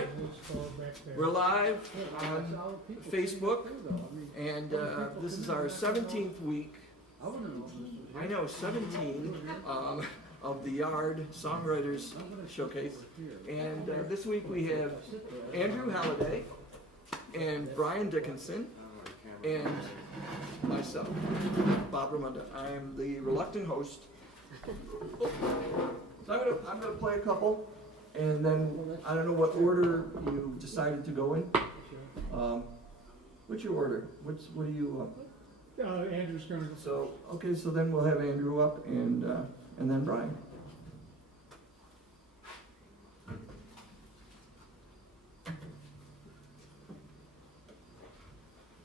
right, we're live on Facebook, and this is our 17th week. I know, 17 of the Yard Songwriters Showcase. And this week we have Andrew Halliday and Bryan Dickenson and myself, Bob Ramunda. I am the reluctant host. So I'm gonna play a couple, and then I don't know what order you decided to go in. What's your order? What do you? Andrew's going to. So okay, so then we'll have Andrew up, and then Bryan.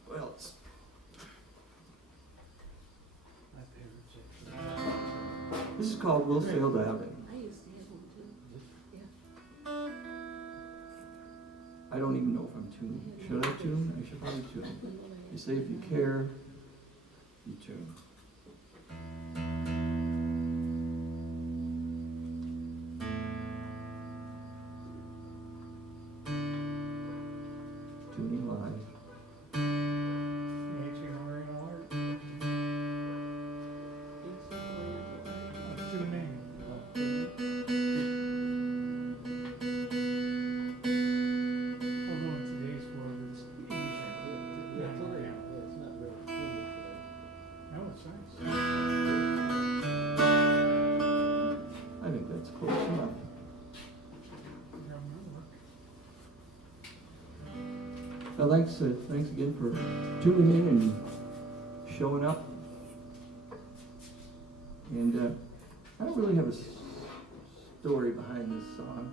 What else? This is called "We'll Sail to Heaven." I don't even know if I'm tuned. Should I tune? I should probably tune. You say if you care, you tune. Tuning live. I think that's close enough. Well, thanks again for tuning in and showing up. And I don't really have a story behind this song.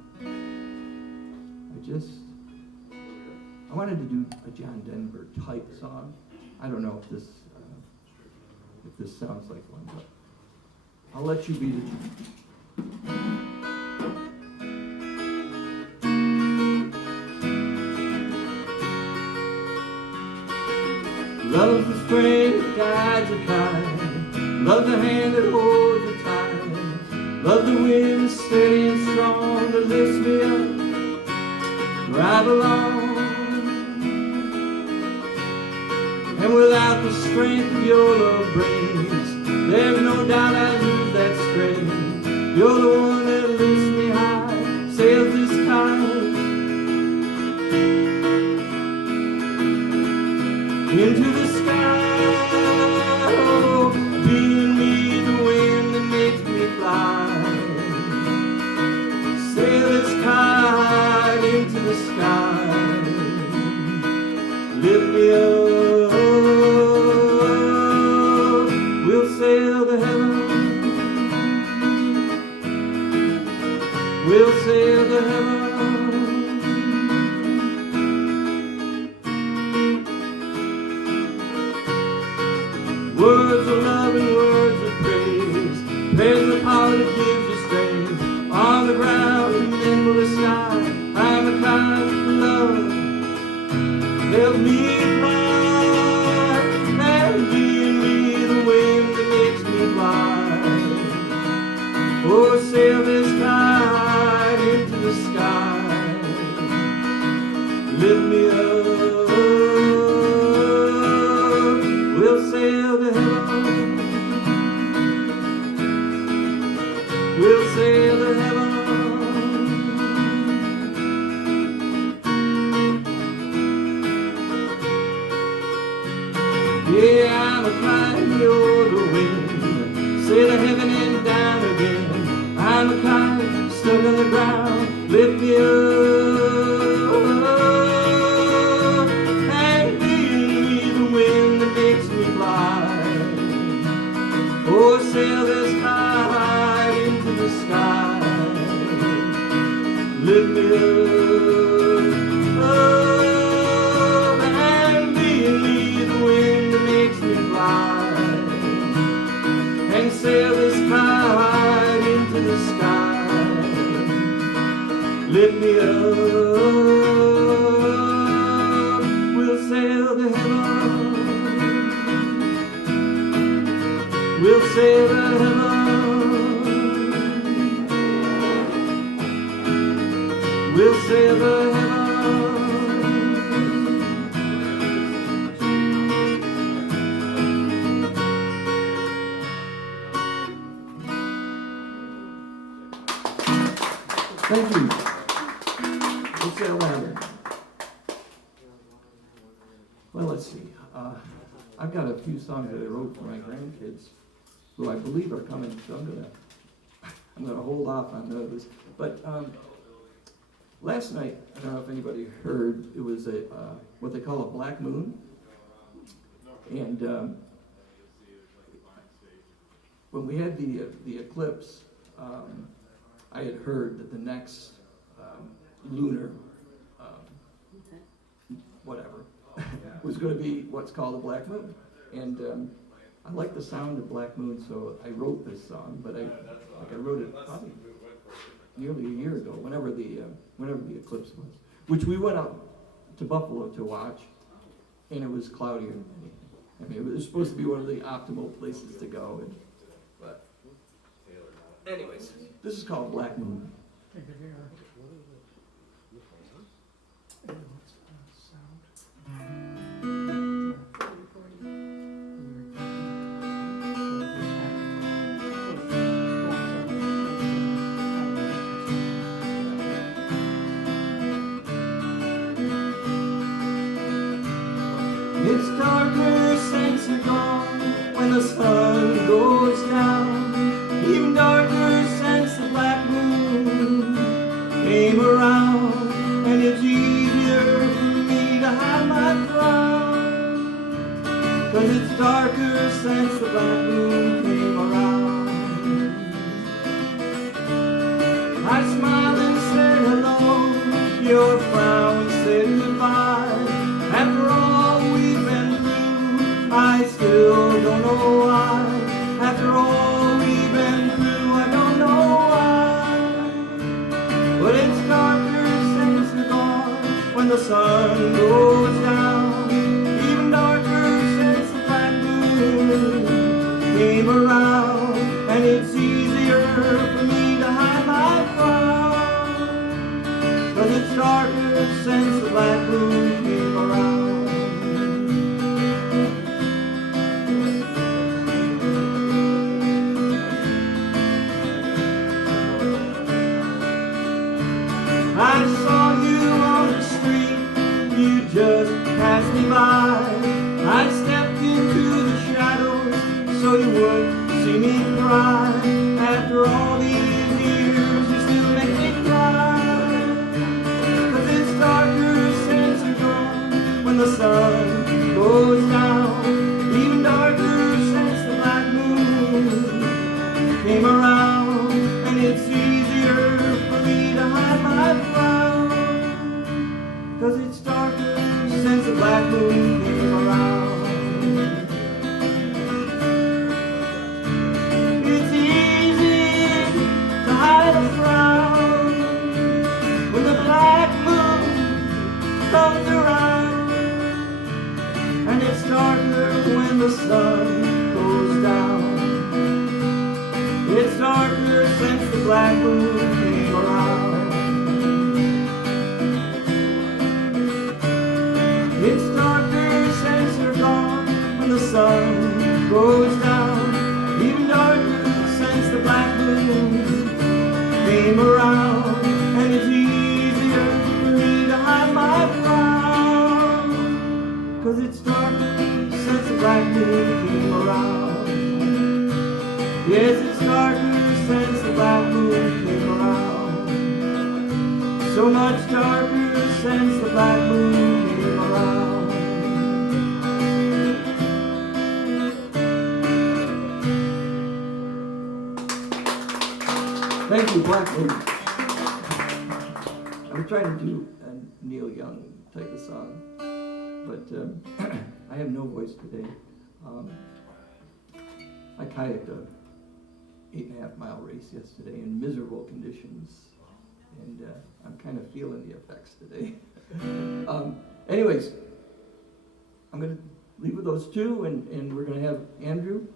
I wanted to do a John Denver type song. I don't know if this sounds like one, but I'll let you be the judge. Love's the strength that guides the kind. Love the hand that holds the tide. Love the wind steady and strong that lifts me up right along. And without the strength of your love brings, there's no doubt I'd lose that strength. You're the one that lifts me high, sails this kite into the sky. Oh, being me the wind that makes me fly. Sail this kite into the sky. Lift me up. We'll sail to heaven. We'll sail to heaven. Words of love and words of praise. Praise the power that gives you strength. On the ground and then the sky. I'm a kind of love. Help me fly. And give me the wind that makes me fly. Oh, sail this kite into the sky. Lift me up. We'll sail to heaven. We'll sail to heaven. Yeah, I'm a kite, you're the wind. Sail to heaven and down again. I'm a kite stuck on the ground. Lift me up and give me the wind that makes me fly. Oh, sail this kite into the sky. Lift me up. Oh, and give me the wind that makes me fly. And sail this kite into the sky. Lift me up. We'll sail to heaven. We'll sail to heaven. We'll sail to heaven. Thank you. Let's say louder. Well, let's see. I've got a few songs that I wrote for my grandkids, who I believe are coming, so I'm gonna hold off on those. But last night, I don't know if anybody heard, it was a what they call a black moon, and when we had the eclipse, I had heard that the next lunar whatever was going to be what's called a black moon, and I like the sound of black moon, so I wrote this song. But I wrote it probably nearly a year ago, whenever the eclipse was, which we went out to Buffalo to watch, and it was cloudier than anything. I mean, it was supposed to be one of the optimal places to go, but anyways, this is called Black Moon. Take it here. It's darker since you're gone when the sun goes down, even darker since the black moon came around, and it's easier for me to hide my frown, 'cause it's darker since the black moon came around. I smiled and said hello, your frown said goodbye. After all we've been through, I still don't know why. After all we've been through, I don't know why. But it's darker since you're gone when the sun goes down, even darker since the black moon came around, and it's easier for me to hide my frown, 'cause it's darker since the black moon came around. I saw you on the street, you just passed me by. I stepped into the shadows so you wouldn't see me cry. After all these years, you still make me cry, 'cause it's darker since you're gone when the sun goes down, even darker since the black moon came around, and it's easier for me to hide my frown, 'cause it's darker since the black moon came around. It's easy to hide a frown when the black moon comes around, and it's darker when the sun goes down. It's darker since the black moon came around. It's darker since you're gone when the sun goes down, even darker since the black moon came around, and it's easier for me to hide my frown, 'cause it's darker since the black moon came around. Yes, it's darker since the black moon came around, so much darker since the black moon came around. Thank you, Black Moon. I'm trying to do a Neil Young type of song, but I have no voice today. I kayaked a 8.5-mile race yesterday in miserable conditions, and I'm kind of feeling the effects today. Anyways, I'm going to leave with those two, and we're going to have Andrew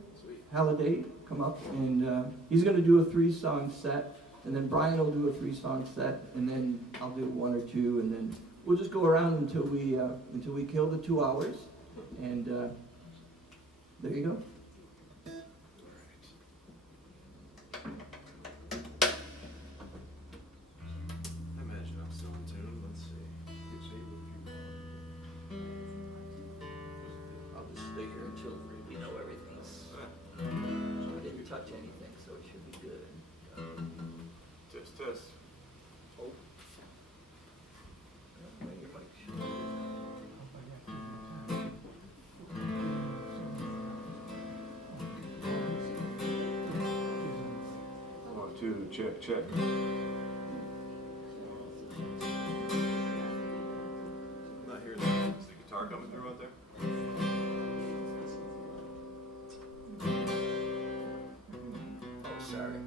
Halliday come up, and he's going to do a 3-song set, and then Bryan will do a 3-song set, and then I'll do 1 or 2, and then we'll just go around until we kill the 2 hours, and there you go. touch anything, so it should be good. Test. Oh. Well, your mic should- One, two, check. I'm not hearing that. Is the guitar coming through out there? Oh, sorry.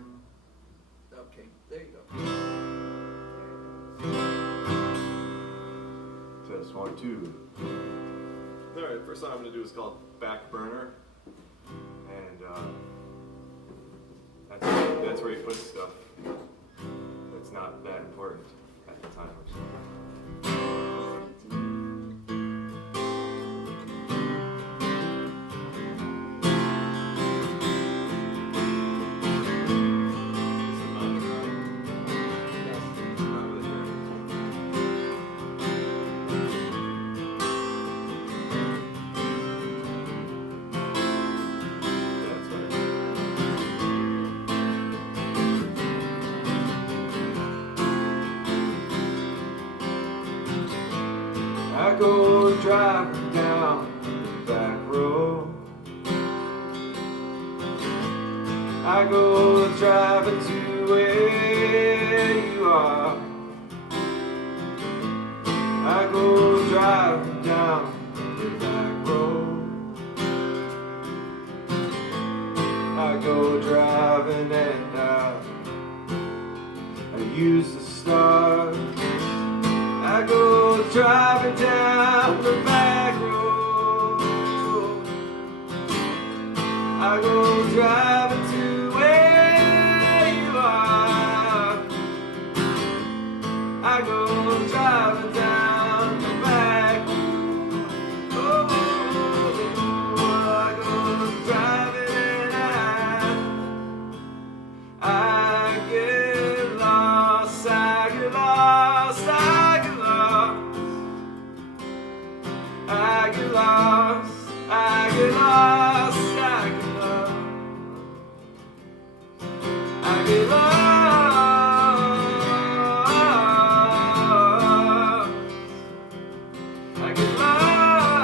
Okay, there you go. Test, 1, 2. Alright, first song I'm going to do is called Back Burner. And that's where he puts stuff that's not that important at the time or something. I go driving down the back road. I go driving to where you are. I go driving down the back road. I go driving and I use the stars. I go driving down the back road. I go driving to where you are. I go driving down the back road. Oh, I go driving and I get lost. I get lost. I get lost. I get lost. I get lost. I get lost. I get lost.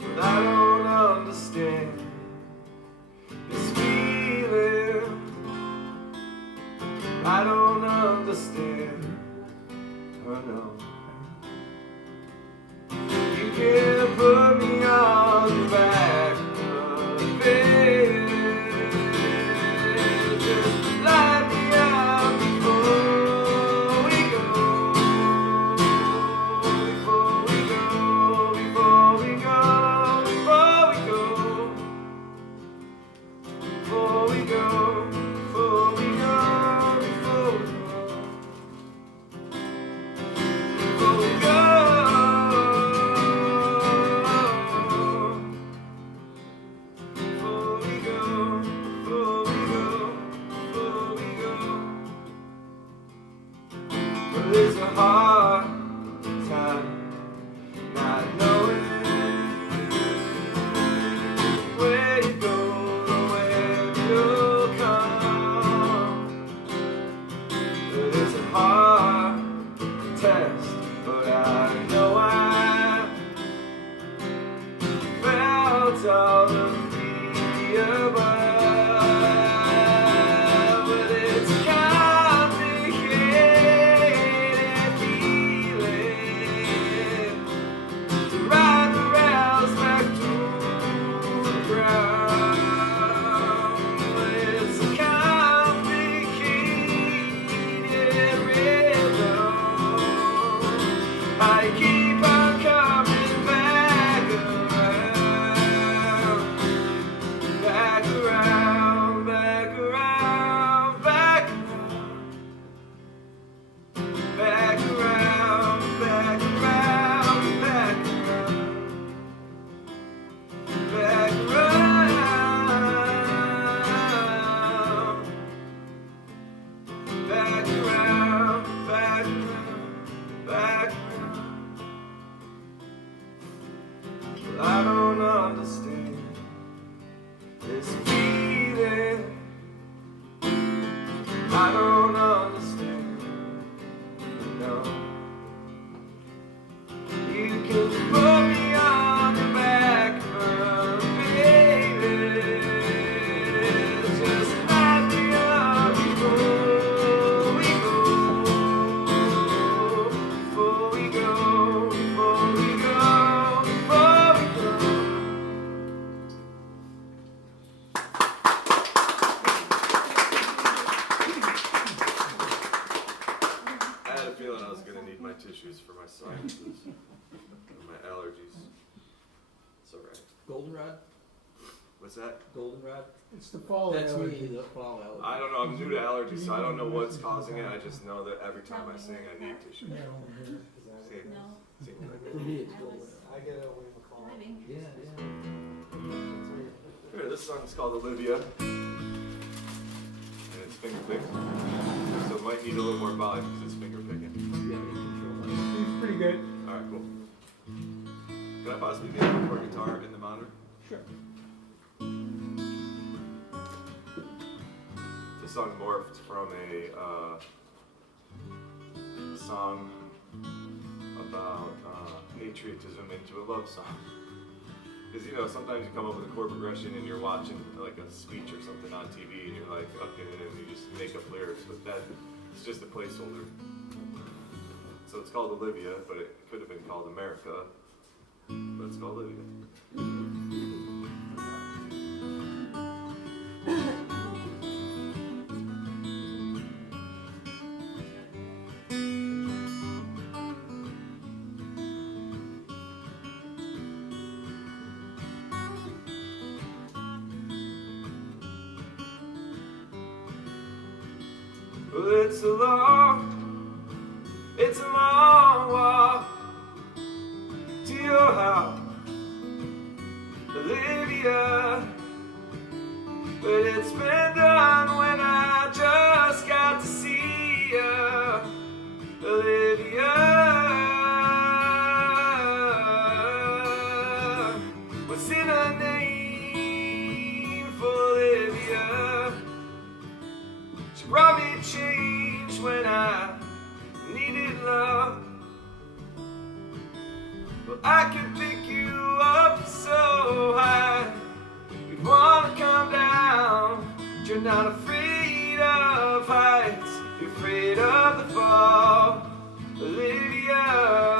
But I don't understand this feeling. I don't understand. Oh no. You can't put me on the back of the bed. Just light me up before we go. Before we go. Before we go. Before I don't understand this feeling. I don't understand. No. You can put me on the back burner, baby. Just light me up before we go. Before we go. Before we go. Before we go. I had a feeling I was going to need my tissues for my sinuses and my allergies. It's alright. Goldenrod? What's that? Goldenrod? It's the fall That's allergy. me, the fall allergy. I don't know. I'm new to allergies, so I don't know what's causing it. I just know that every time I sing, I need tissues. Yeah, over here. See? No. See? For me, it's goldenrod. I get it when we call. Living. Yeah, yeah. Here, this song is called Olivia. And it's finger picked. So it might need a little more volume because it's finger picking. Yeah, you control that. Seems pretty good. Alright, cool. Can I possibly get a more guitar in the monitor? Sure. This song morphed from a song about patriotism into a love song. Because, you know, sometimes you come up with a chord progression and you're watching like a speech or something on TV and you're like, okay, and then you just make up lyrics, but that it's just a placeholder. So it's called Olivia, but it could have been called America, but it's called Olivia. Well, it's a long walk to your house, Olivia. But it's been done when I just got to see you, Olivia. What's in a name for Olivia? She brought me change when I needed love. Well, I could pick you up so high you'd wanna come down. But you're not afraid of heights, you're afraid of the fall. Olivia,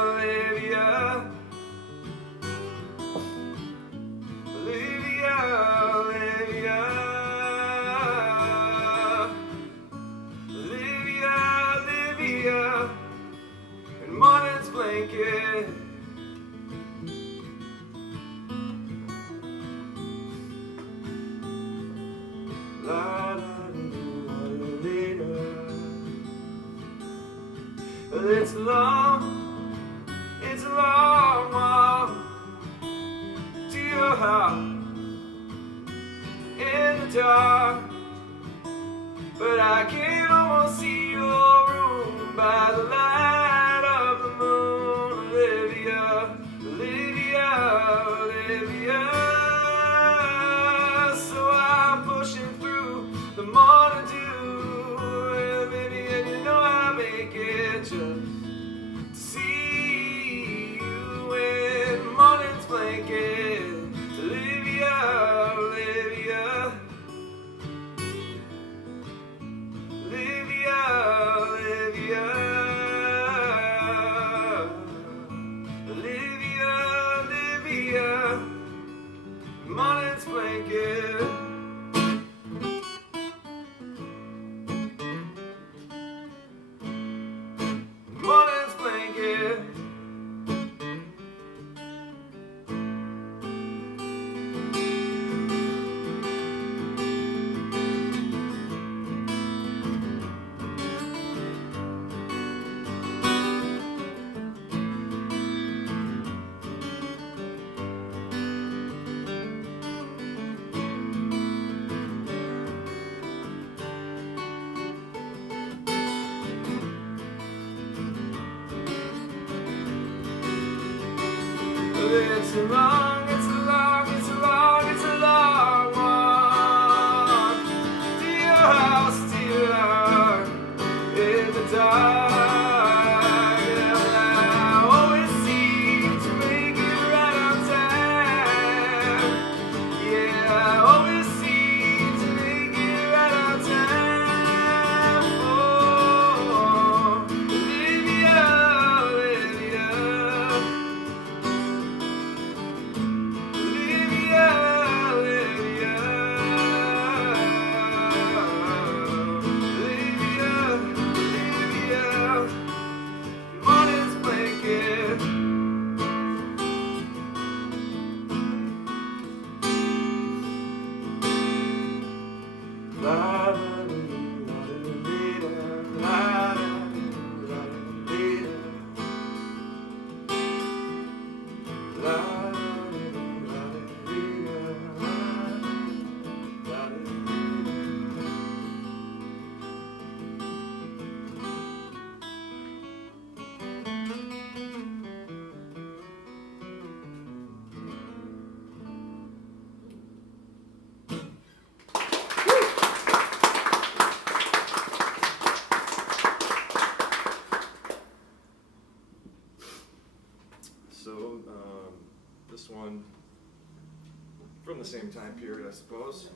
Olivia, Olivia, Olivia. And morning's blanket. La da da da later. It's a long walk to your house in the dark, but I can almost see your room by the light of the moon. Olivia, Olivia, Olivia. So I'm pushing through the morning dew, and baby, and you know I make it just to see you in morning's blanket. Olivia, Olivia. Olivia, Olivia, Olivia, Olivia, morning's blanket. Morning's blanket. It's a long also this one from the same time period, I suppose.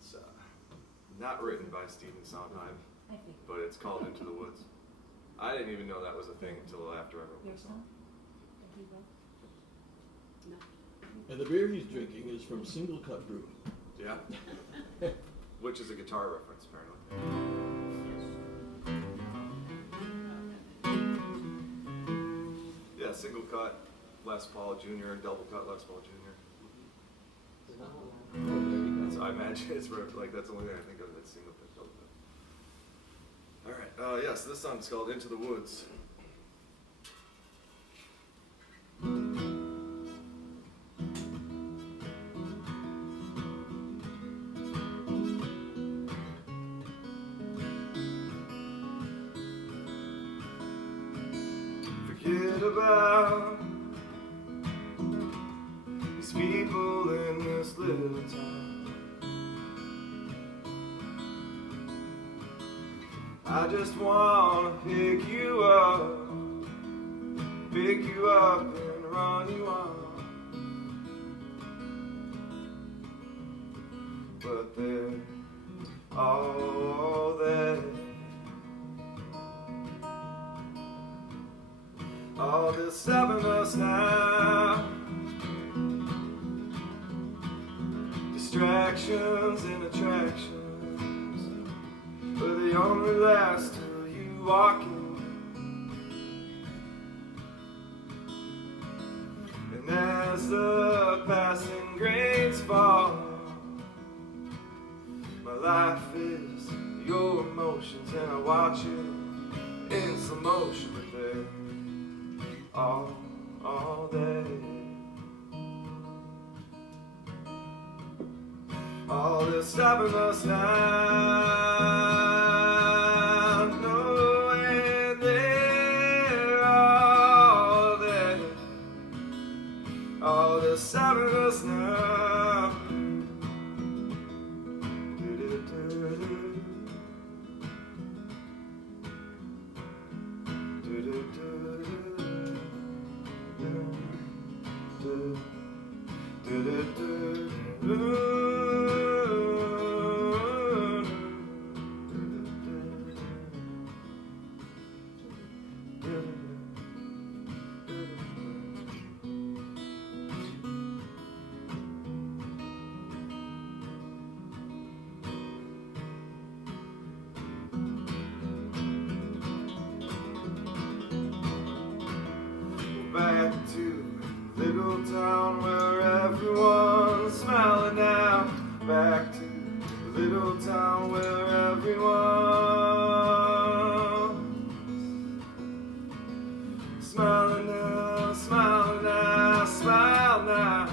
It's not written by Stephen Sondheim, but it's called Into the Woods. I didn't even know that was a thing until after I wrote the song. And the beer he's drinking is from Single Cut Brew. Yeah. Which is a guitar reference, apparently. Yeah, single cut Les Paul Jr., double cut Les Paul Jr. So I imagine it's like that's the only thing I think of that's single cut, double cut. All right, yeah, so this song is called Into the Woods. Forget about these people in this little town. I just wanna pick you up and run you on. But they're all there. All that's stopping us now, distractions and attractions, but they only last till you walk in. And as the passing grains fall, my life is your emotions, and I watch it in slow motion. But they're all day. All that's stopping us now, no, and they're all there. All that's stopping us now. Back to little town where everyone's smiling now. Back to little town where everyone's smiling now, smiling now, smile now.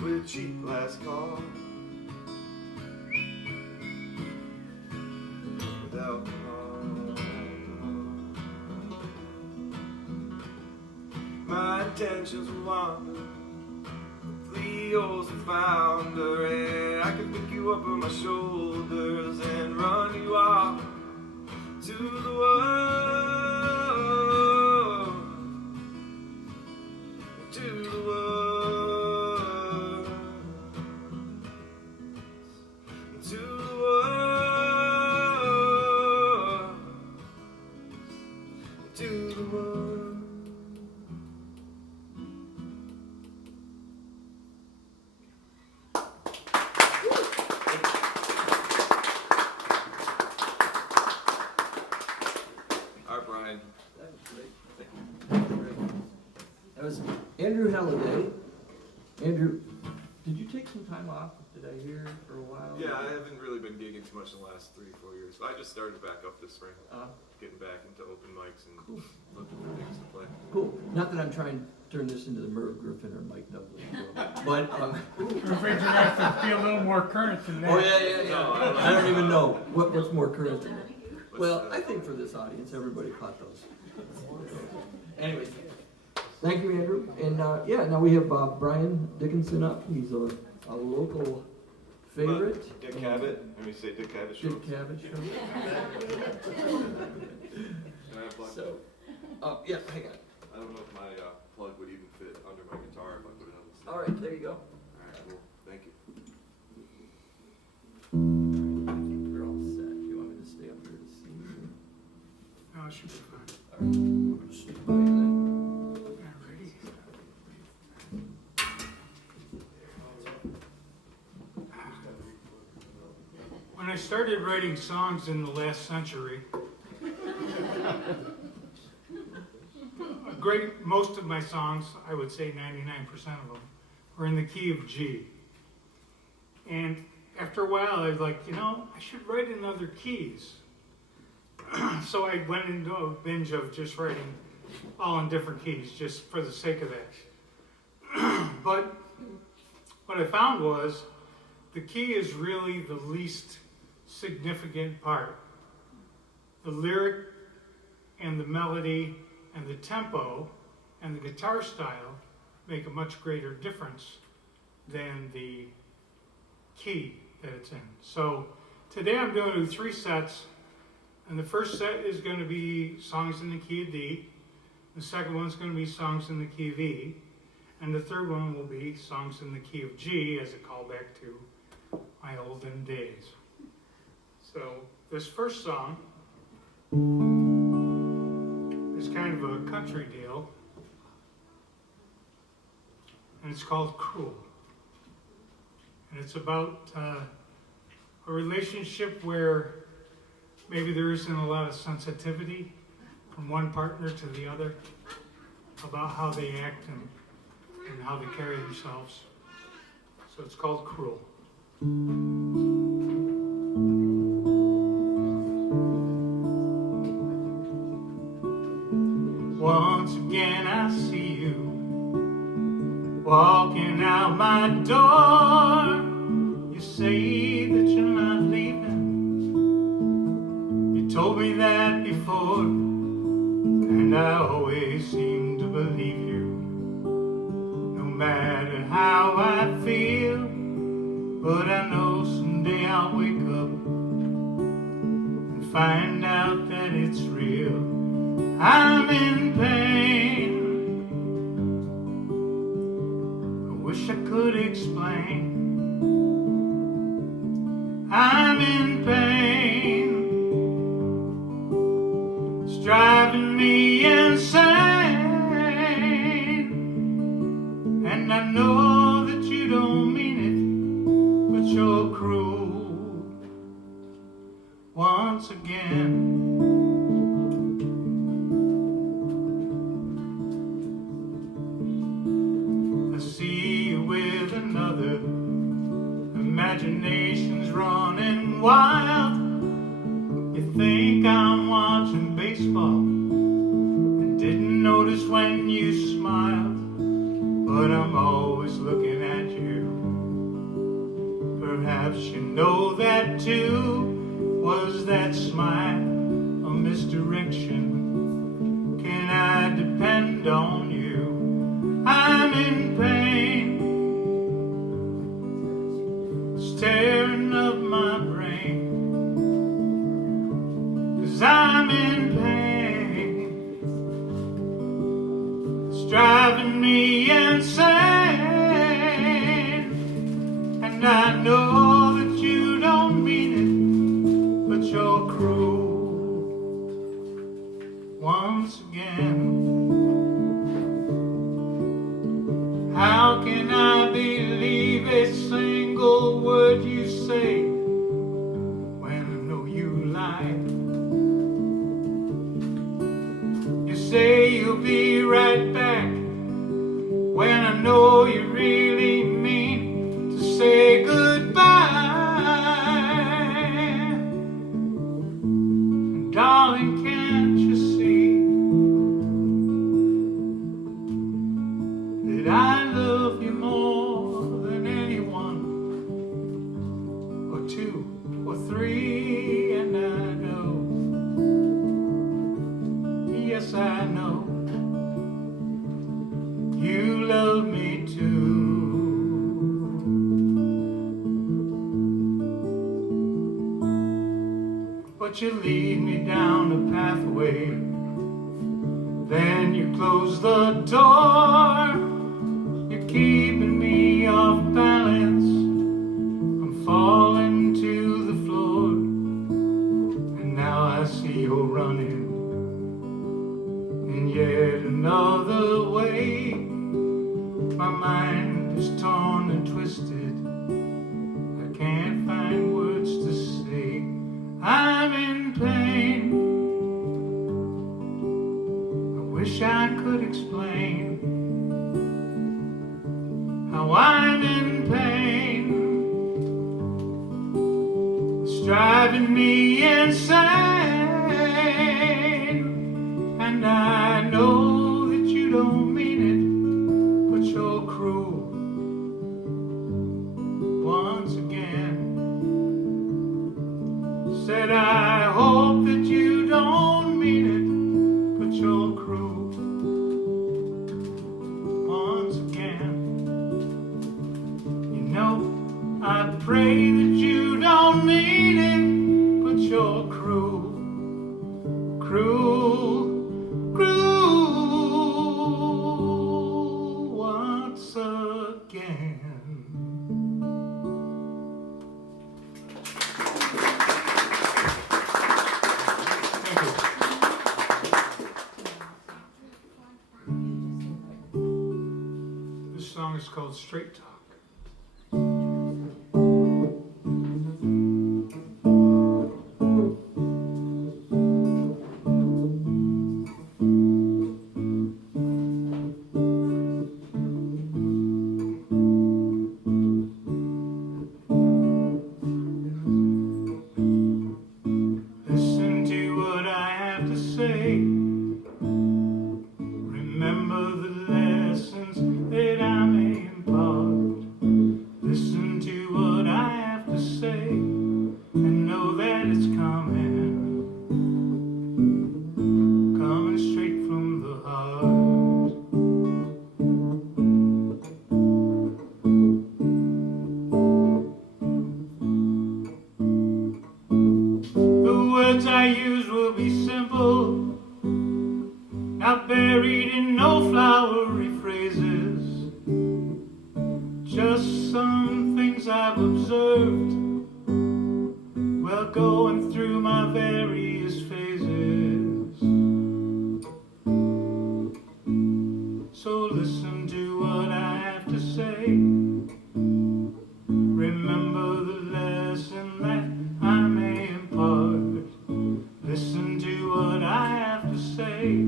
With cheap last call, without my intentions will wander, Leo's a founder, and I can pick you up on my shoulders and run you off to the world, to the world, to the world, to the world. Bryan. That was great. That was Andrew Halliday. Andrew, did you take some time off? Did I hear for a while? Yeah, I haven't really been gigging too much in the last 3-4 years. I just started back up this spring, getting back into open mics and looking for things to play. Cool. Not that I'm trying to turn this into the Merv Griffin or Mike Douglas show, but I'm afraid you're going to have to be a little more current than that. oh yeah. No, I don't even know what's more current than that. Well, I think for this audience, everybody caught those. Anyway, thank you, Andrew. And now we have Bryan Dickenson up. He's a local favorite. Dick Cabot. Let me say Dick Cabot show. Dick Cabot show. Can I have black? So, yeah, hang on. I don't don't know if my plug would even fit under my guitar if I put it on the stand. All right, there you go. Alright, cool. Thank you. I think we're all set. Do you want me to stay up here to see you? No, it should be fine. All right, I'm gonna stand by you then. Alrighty. When I started writing songs in the last century, most of my songs, I would say 99% of them, were in the key of G. And after a while, I was like, I should write in other keys. So I went into a binge of just writing all in different keys, just for the sake of that. But what I found was the key is really the least significant part. The lyric and the melody and the tempo and the guitar style make a much greater difference than the key that it's in. So today I'm going to do 3 sets, and the first set is going to be songs in the key of D, the second one's going to be songs in the key of E, and the third one will be songs in the key of G as a callback to my olden days. So this first song is kind of a country deal, and it's called Cruel. And it's about a relationship where maybe there isn't a lot of sensitivity from one partner to the other about how they act and how they carry themselves. So it's called Cruel. Once again I see you walking out my door. You say that you're not leaving. You told me that before, and I always seem to believe you. No matter how I feel, but I know someday I'll wake up and find out that it's real. I'm in pain. I wish I could explain. I'm in pain. It's driving me insane. And I know that you don't mean it, but you're cruel once again. Imagination's running wild. You think I'm watching baseball and didn't notice when you smiled, but I'm always looking at you. Perhaps you know that too. Was that smile a misdirection? Can I depend on you? I'm in pain, tearing up my brain, 'cause I'm in pain. It's driving me insane, and I know that you don't mean it, but you're cruel once again. How can I believe a single word you say when I know you lie? You say you'll be right back when I know you really mean to say goodbye. And darling, can't you see that I love you more than anyone, or 2 or 3, and I know, yes I know, you love me too. But you lead me down a pathway Then you close the door. You're keeping me off balance. I'm falling to the floor. And now I see you're running in yet another way. My mind is torn and twisted. I can't find words to say. I'm in pain. I wish I could explain how I'm in pain. It's driving me insane. And I know that you don't mean it, but you're cruel once again. Said I hope that you don't mean it, but you're cruel once again. You know, I pray that you don't mean it, but you're cruel, cruel, cruel once again. This song is called Straight Talk. Listen to what I have to say. Remember the lessons that I may impart. Listen to what I have to say and know that it's coming, coming straight from the heart. The words I use will be simple, not buried in no flowery phrases. Just some things I've observed while going through my various phases. So listen to what I have to say. Remember the lesson that I may impart. Listen to what I have to say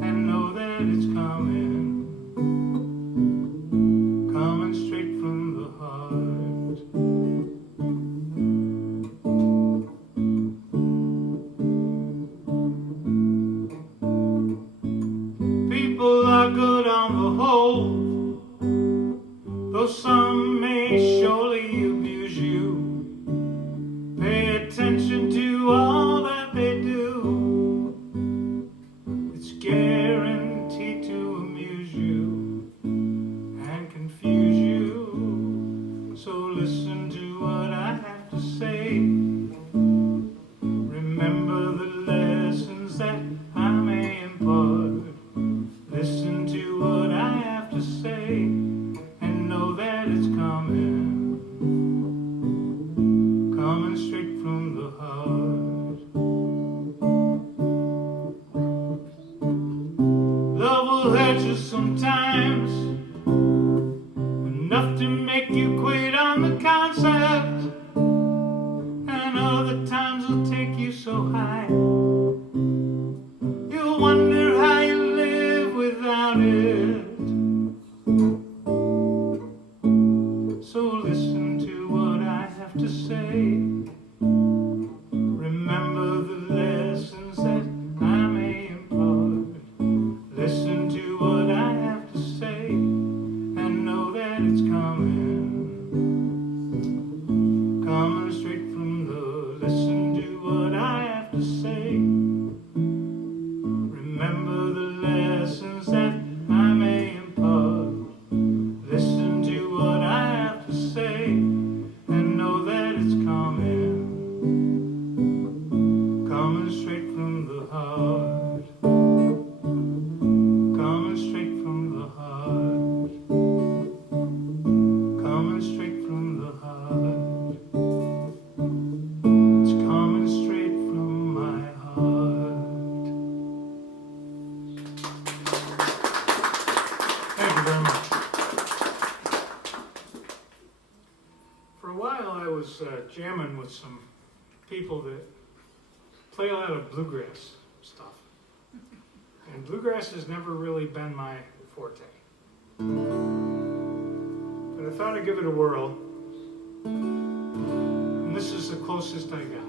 and know that it's coming, coming straight from the heart. People are good on the whole, though some may surely abuse you. Pay attention to all that they do. It's guaranteed to amuse you and confuse you. So listen to what I have to say. Remember the lessons that I may impart. Listen to what I have to say and know that it's coming, coming straight from the heart. Love will hurt you sometimes, enough to make you quit on the concept, and other times will take you so high you'll wonder how you live without it. So listen to what I have to say. Remember the lessons that I may impart. Listen to what I have to say and know that it's coming, coming straight from the. Listen to what I have to say. Remember the lessons that I jamming with some people that play a lot of bluegrass stuff. And bluegrass has never really been my forte. But I thought I'd give it a whirl. And this is the closest I got.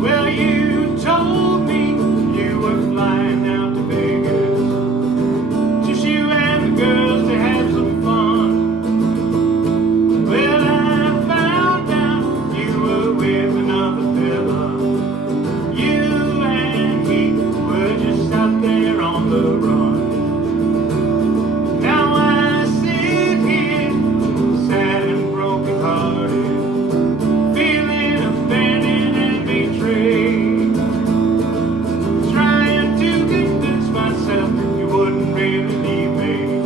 Well, you told me you were flying out to Vegas, just you and the girls to have some fun. Well, I found out you were with another fella. You and he were just out there on the run. Now I sit here, sad and broken hearted, feeling abandoned and betrayed, trying to convince myself you wouldn't really leave me.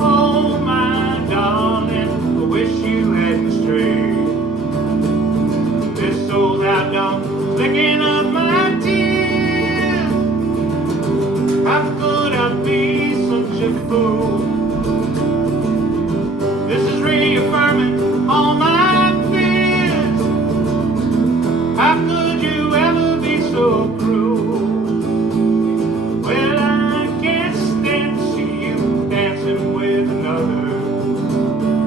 Oh my darling, I wish you hadn't strayed. This old outlaw licking up my tears. How could I be such a fool? This is reaffirming all my fears. How could you ever be so cruel? Well, I can't stand to see you dancing with another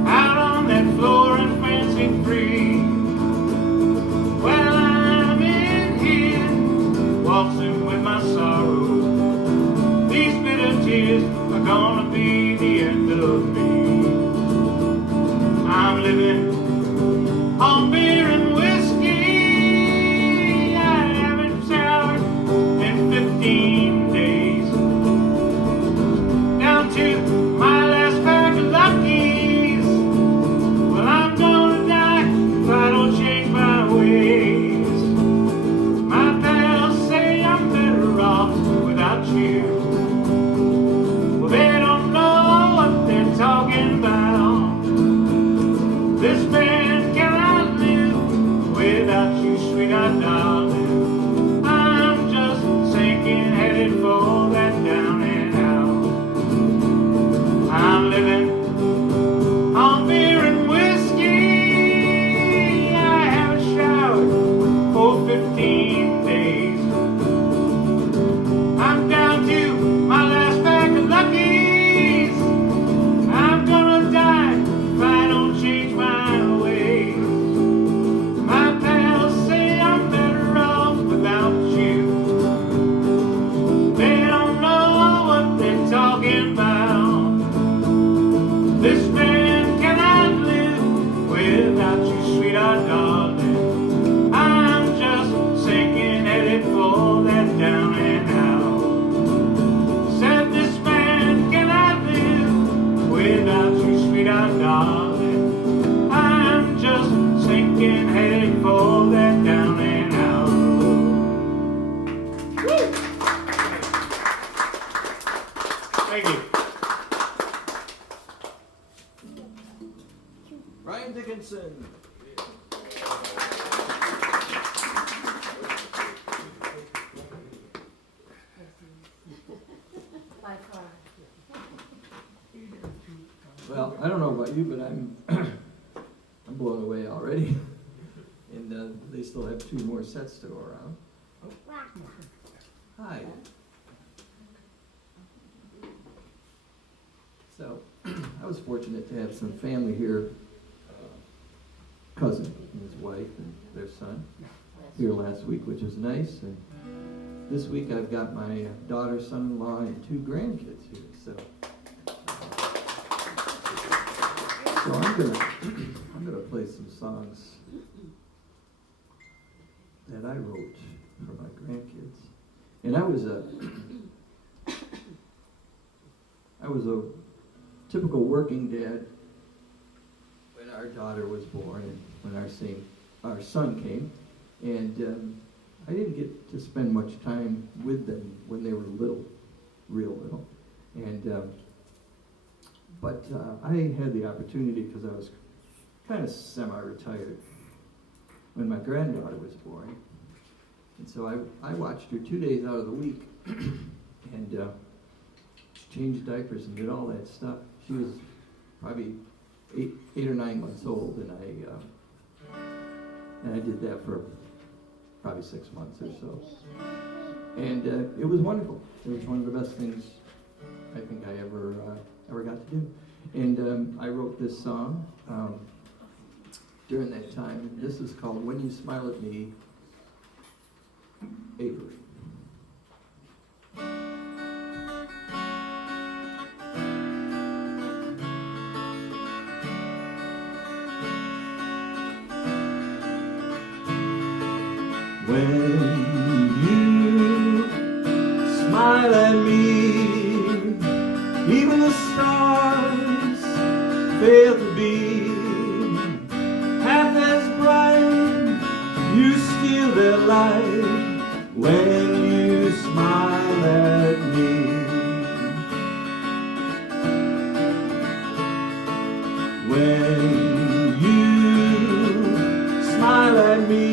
out on that floor and prancing free. Well, I'm in here waltzing with my sorrow. These bitter tears are gonna be the end of me. I'm living on beer and whiskey. I haven't showered in 15 days. Down to my last pack of Luckies. Well, I'm gonna die if I don't change my ways. My pals say I'm better off without you. Well, they don't know what they're talking about. This man cannot live without you, sweetheart darling. I'm just sinking, headed for that down and out. I'm living on beer and whiskey. I haven't showered for 15 days. I'm down to my last pack of Luckies. I'm gonna die if I don't change my ways. My pals say I'm better off without you. They don't know what they're talking about. This man cannot live without you, sweetheart darling. I'm just sinking, headed for that down and out. Said this man cannot live without you, sweetheart darling. I'm just sinking, headed for that down and out. Thank you. Bryan Dickenson. By far. Well, I don't know about you, but I'm I'm blown away already. And they still have 2 more sets to go around. Hi. So, I was fortunate to have some family here, cousin and his wife and their son, here last week, which is nice. And this week I've got my daughter, son-in-law, and 2 grandkids here. So I'm gonna play some songs that I wrote for my grandkids. And I was a typical working dad when our daughter was born and when our son came. And I didn't get to spend much time with them when they were little, real little. And, but I had the opportunity, because I was kind of semi-retired when my granddaughter was born. And so I watched her 2 days out of the week, and she changed diapers and did all that stuff. She was probably eight or 9 months old, and I did that for probably 6 months or so. And it was wonderful. It was one of the best things I think I ever got to do. And I wrote this song during that time. This is called When You Smile at Me, Avery. When you smile at me, even the stars fail to be half as bright. You steal their light when you smile at me. When you smile at me,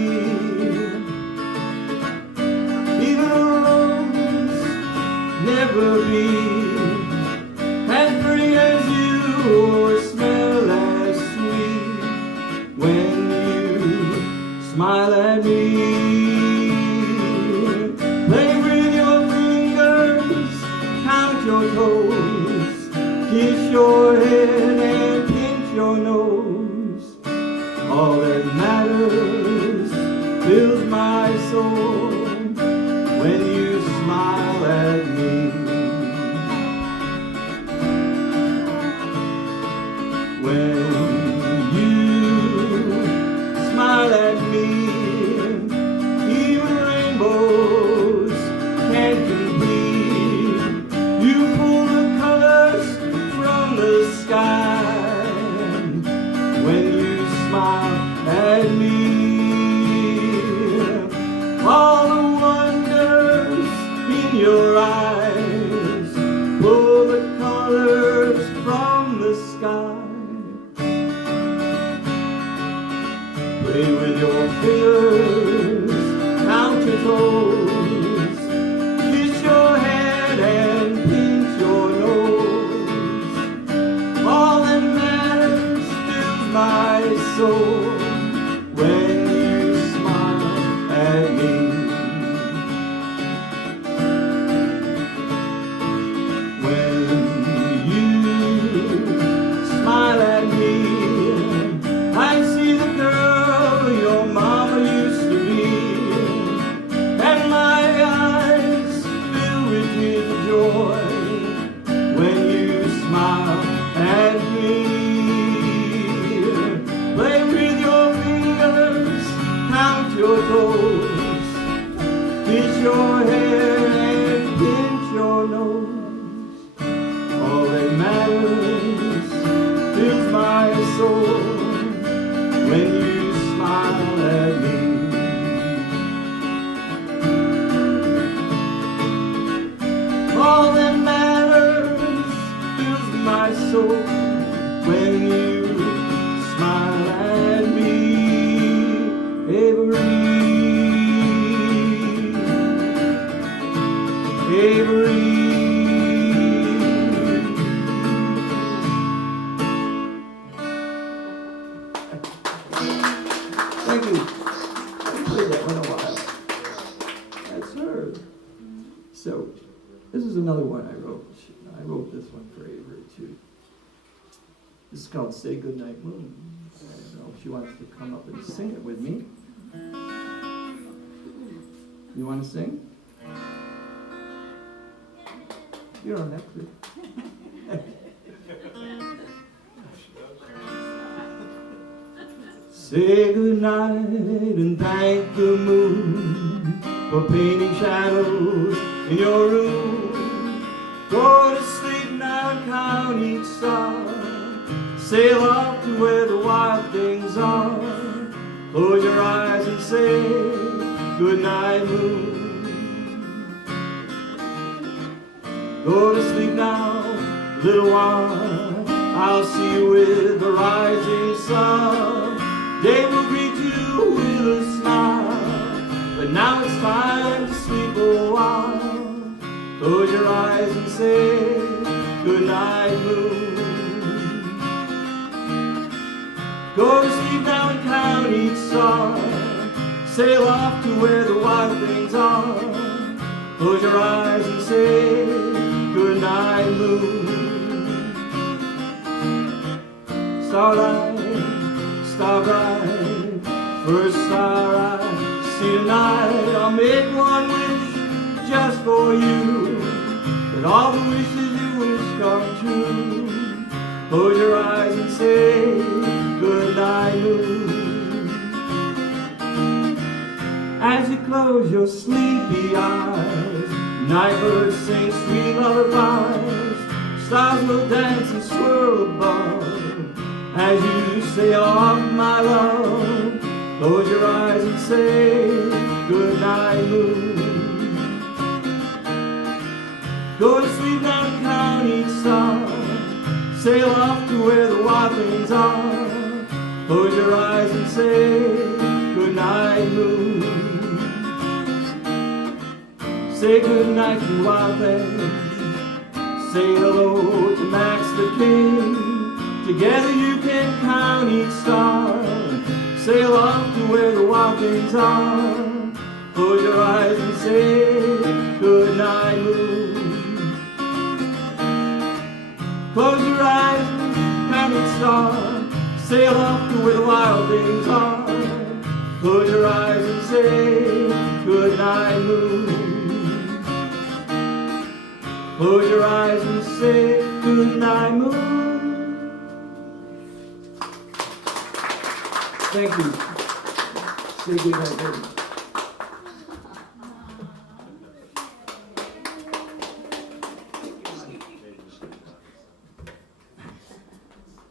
never be as pretty as you or smell as sweet when you smile at me. Play with your fingers, count your toes, kiss your head and pinch your nose. All that matters fills my soul when you smile at me. When you smile at me, even rainbows can't compete. You pull the colors from the sky when you smile at me. All the wonders in your eyes pull the colors from the sky. Play with your fingers, count your toes, kiss your head and pinch your nose. All that matters fills my soul when you smile at me. When you smile at me, I see the girl your mama used to be, and my eyes fill with tears of joy when you smile at me. Play with your fingers, count your toes, kiss your hair and pinch your nose. All that matters fills my soul when you smile at me. All that matters fills my soul when you smile at me. Avery, Avery. Thank you. I played that one a while. That's her. So, this is another one I wrote. I wrote this one for Avery too. This is called Say Goodnight Moon. I don't know if she wants to come up and sing it with me. You want to sing? You don't have to. Say goodnight and thank the moon for painting shadows in your room. Go to sleep now, count each star. Sail off to where the wild things are. Close your eyes and say good night, moon. Go to sleep now, little one. I'll see you with the rising sun. Day will greet you with a smile, but now it's time to sleep a while. Close your eyes and say good night, moon. Go to sleep now and count each star. Sail off to where the wild things are. Close your eyes and say good night, moon. Starlight, star bright, first star I see tonight. I'll make one wish just for you, that all the wishes you wish come true. Close your eyes and say good night, moon. As you close your sleepy eyes, night birds sing sweet lullabies. Stars will dance and swirl above as you sail off, my love. Close your eyes and say good night, moon. Go to sleep now and count each star. Sail off to where the wild things are. Close your eyes and say good night, moon. Say good night to wild things. Say hello to Max the King. Together you can count each star. Sail off to where the wild things are. Close your eyes and say good night, moon. Close your eyes and count each star. Sail off to where the wild things are. Close your eyes and say good night, moon. Close your eyes and say good night, moon. Thank you. Say good night, baby.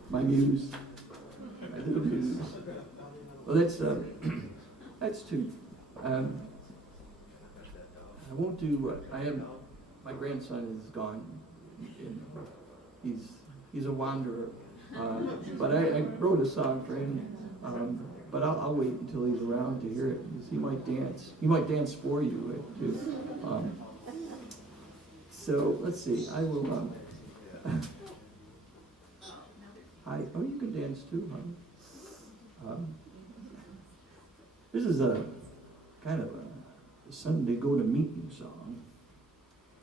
My muse, my little muse. Well, that's two. I won't do. My grandson is gone. And he's a wanderer. But I wrote a song for him. But I'll wait until he's around to hear it, because he might dance. He might dance for you too. So let's see. I will. Oh, you can dance too, huh? This is a kind of a Sunday go-to-meeting song,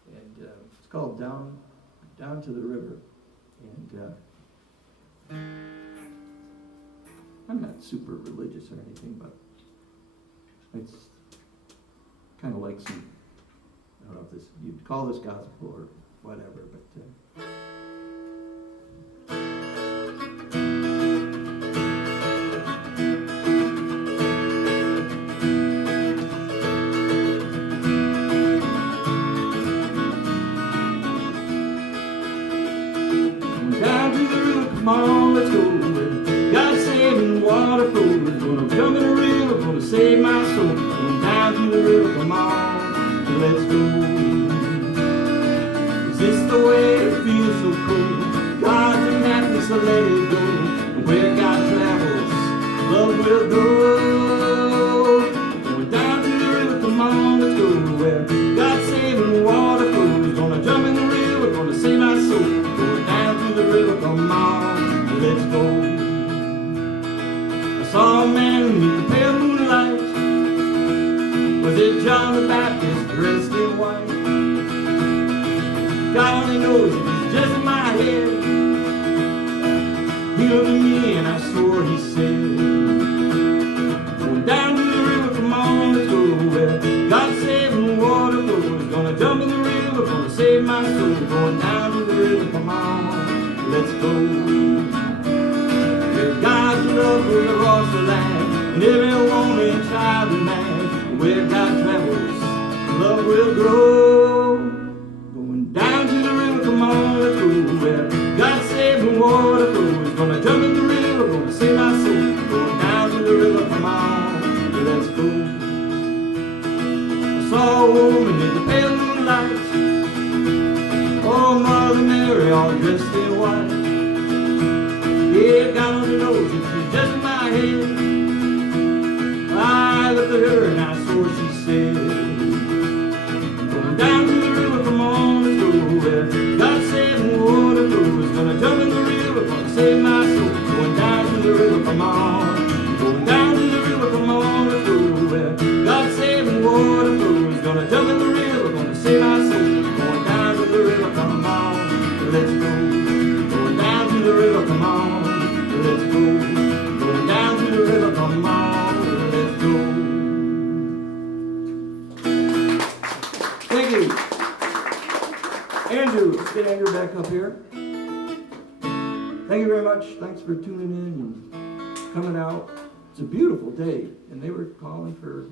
and it's called "Down to the River." And I'm not super religious or anything, but it's kind of like some, I don't know if you'd call this gospel or whatever, but down to the river, come on, let's go. God's saving water flows. Gonna jump in the river, gonna save my soul. Going down to the river, come on, let's go. Is this the way it feels so cold? God's in happiness, so let it go. And where God travels, love will go. Going down to the river, come on, let's go. Where God's saving water flows. Gonna jump in the river, gonna save my soul. Going down to the river, come on, let's go. Saw a man beneath the pale moonlight. Was it John the Baptist dressed in white? God only knows if he's just in my head. He looked at me and I swore he said, going down to the river, come on, let's go. Where God's saving water flows. Gonna jump in the river, gonna save my soul. Going down to the river, come on, let's go. God's love will across the land, and every woman, child, and man. Where God travels, love will grow. Going down to the river, come on, let's go. Where God's saving water flows. Gonna jump in the river, gonna save my soul. Going down to the river, come on, let's go. home and in the pale moonlight. Oh, Mother Mary, all dressed in white. Yeah, God only knows if she's just in my head. I looked at her and I swore she said, going down to the river, come on, let's go. Well, God said water flows, gonna jump in the river, gonna save my soul. Going down to the river, come on. Going down to the river, come on, let's go. Well, God said water flows, gonna jump in the river, gonna save my soul. Going down to the river, come on, let's go. Going down to the river, come on, let's go. Going down to the river, come on, let's go. Thank you. Andrew, let's get Andrew back up here. Thank you very much. Thanks for tuning in and coming out. It's a beautiful day, and they were calling for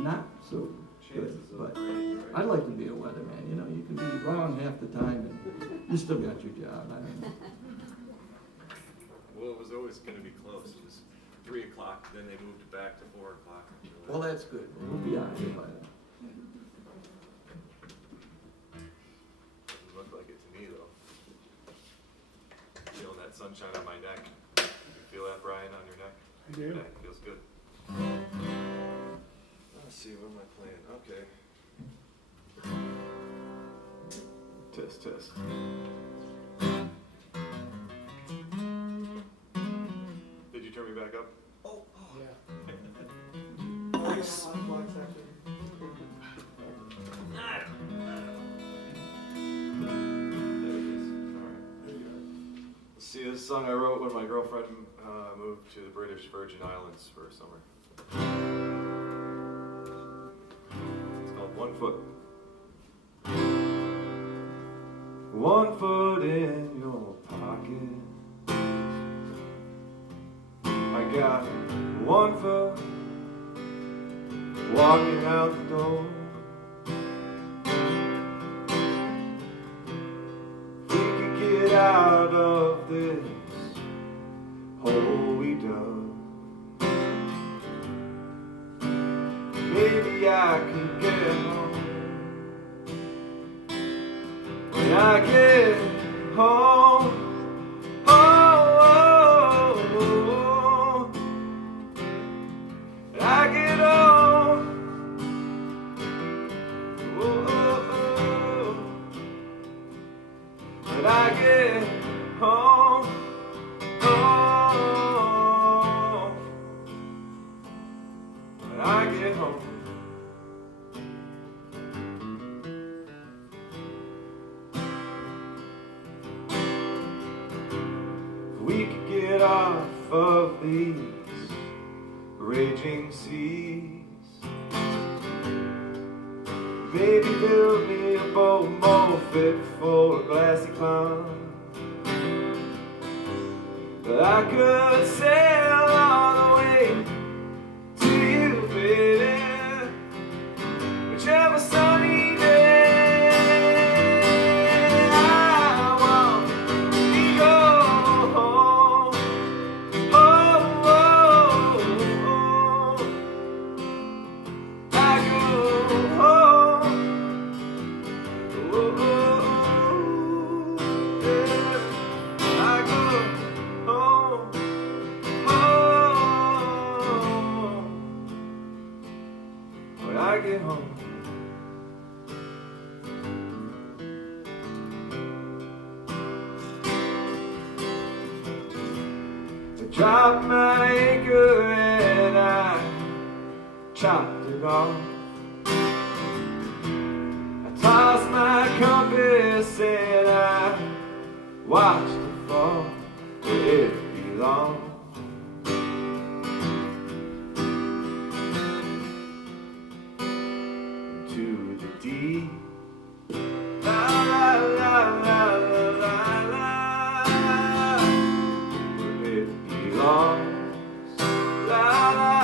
not so good, but I'd like to be a weatherman. You know, you can be wrong half the time, and you still got your job. I don't know. Well, it was always going to be close. It was 3 o'clock, then they moved it back to 4 o'clock. Well, that's good. We'll be out here by then. Doesn't look like it to me, though. Feeling that sunshine on my neck. You feel that, Bryan, on your neck? I do. Yeah, it feels good. Let's see, what am I playing? Okay. Test, test. Did you turn me back up? Yeah. Nice. See, this song I wrote when my girlfriend moved to the British Virgin Islands for summer. It's called One Foot. 1 foot in your pocket. I got 1 foot walking out the door. We could get out of this hole we dug. Maybe I could get home. When I get home, oh, oh, oh, when I get home, oh, oh, oh, when I get home, oh, when I get home. We could get off of these raging seas. Baby, build me a boat more fit for a glassy pond. But I could sail all the way to you, baby, whichever sunny day. I get home. I dropped my anchor and I chopped it off. I tossed my compass and I watched it fall where it belonged. Deep. La la la la la la, where it belongs. La la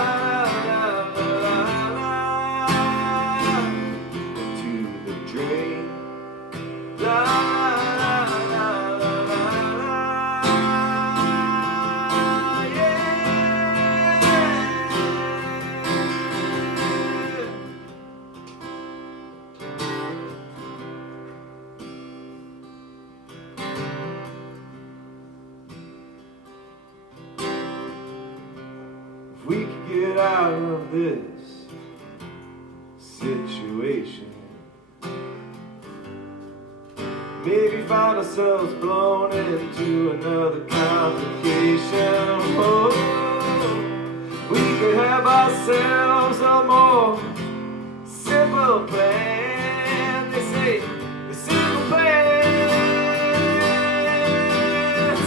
la la la la, to the drain. La la la la la la, yeah. we could get out of this situation. Maybe find ourselves blown into another complication. Oh, we could have ourselves a more simple plan. They say the simple plan's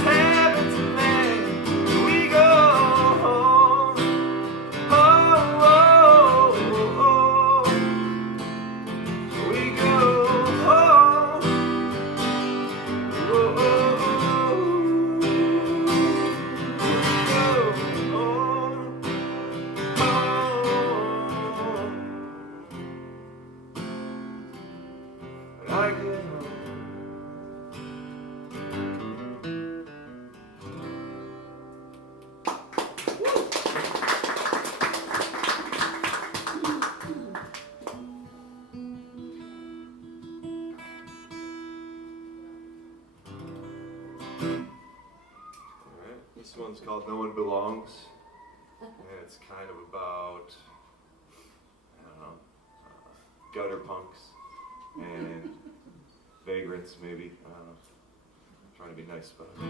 heaven to man. We go home. Oh, oh, oh, oh. We go home. Oh, oh, oh. We go home. When I get home. Alright, this one's called No One Belongs. And it's kind of about, I don't know, gutter punks and vagrants, maybe. I don't know. I'm trying to be nice about it.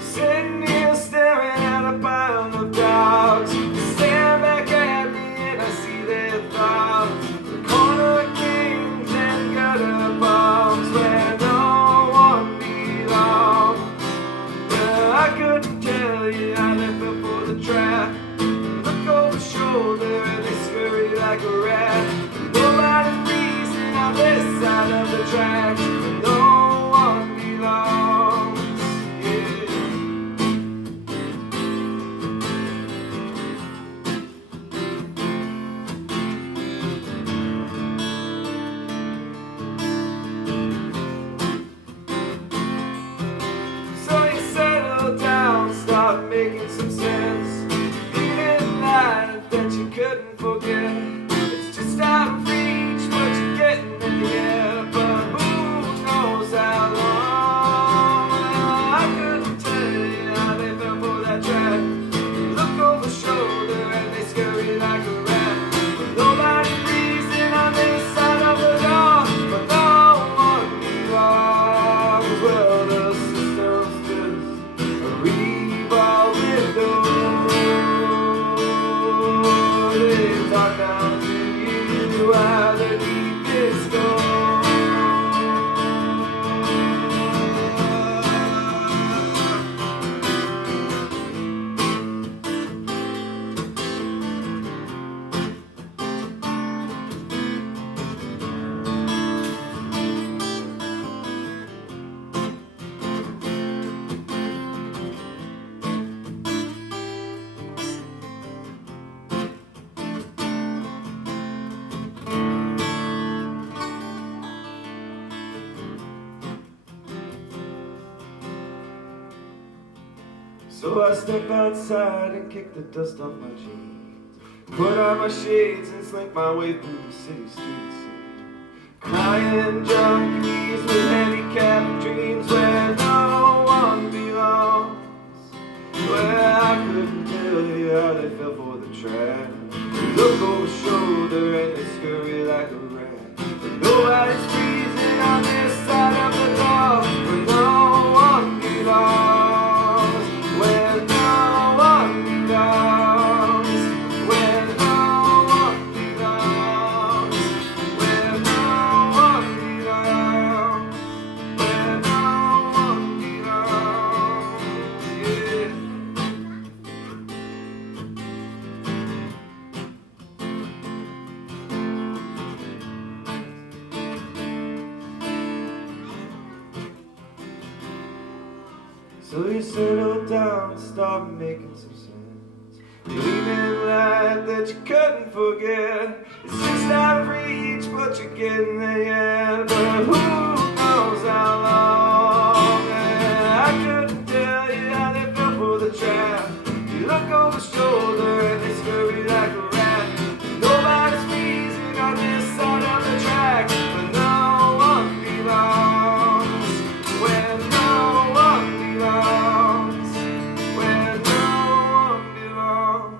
Sitting here staring at a pile of dogs. They stare back at me and I see their thoughts. The corner kings and gutter bombs where no one belongs. Well, I couldn't tell you how they fell for the trap. Look over the shoulder and they scurry like a rat. Nobody's reason on this side of the tracks. No one belongs. Yeah. So you settle down, start making some sense. Feeling life that you couldn't forget. It's just out of reach, but you're getting in the air. But who knows how long? I couldn't tell you how they fell for that trap. You look over the shoulder and they scurry like a rat. But nobody's reason on this side of the door. But no one belongs. Well, the system's just a revolving door. They talk down to you while the deepest score. So I step outside and kick the dust off my jeans. Put on my shades and slink my way through the city streets. Crying junkies with handicapped dreams where no one belongs. Well, I couldn't tell you how they fell for the trap. They look over the shoulder and they scurry like a rat. But nobody's freezing on this side of the door where no one belongs. Where no one belongs. Where no one belongs. Where no one belongs. Where no one belongs. Yeah. So you settle down, start making some sense. Believing life that you couldn't forget. It's just out of reach, but you're getting there. But who knows how long? And I couldn't tell you how they fell for the trap. You look over shoulder and they scurry like a rat. Nobody's freezing on this side of the track, but no one belongs where no one belongs, where no one belongs.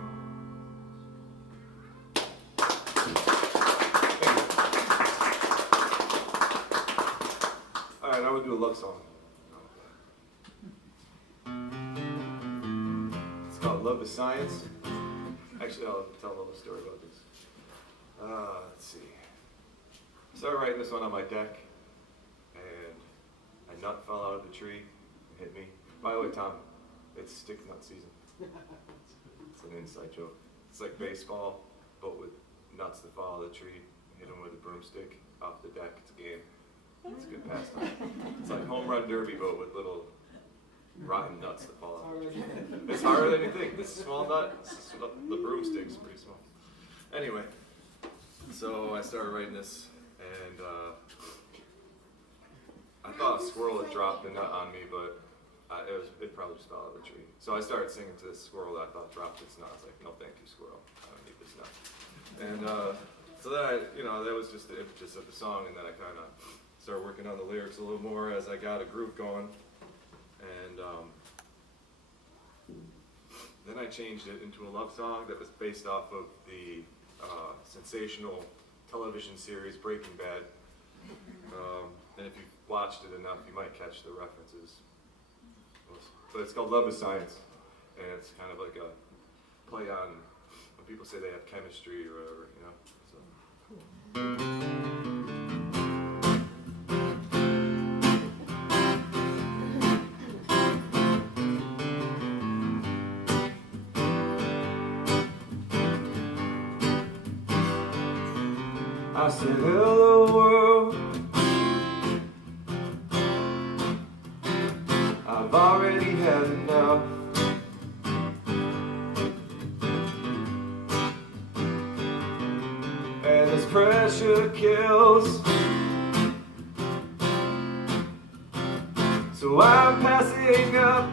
All right, I would do a love song. It's called Love is Science. Actually, I'll tell a little story about this. Let's see. I started writing this one on my deck, and a nut fell out of the tree and hit me. By the way, Tom, it's stick nut season. It's an inside joke. It's like baseball, but with nuts that fall out of the tree. Hit them with a broomstick off the deck. It's a game. It's a good pastime. It's like home run derby, but with little rotten nuts that fall out. It's harder than you think. This small nut, the broomstick's pretty small. Anyway, so I started writing this, and I thought a squirrel had dropped the nut on me, but it probably just fell out of the tree. So I started singing to this squirrel that I thought dropped its nut. I was like, no, thank you, squirrel. I don't need this nut. And so then that was just the impetus of the song, and then I kind of started working on the lyrics a little more as I got a groove going. And then I changed it into a love song that was based off of the sensational television series Breaking Bad. And if you've watched it enough, you might catch the references. But it's called Love is Science, and it's kind of like a play on when people say they have chemistry or whatever, you know. So. I said, hello world, I've already had enough. And this pressure kills, so I'm passing up.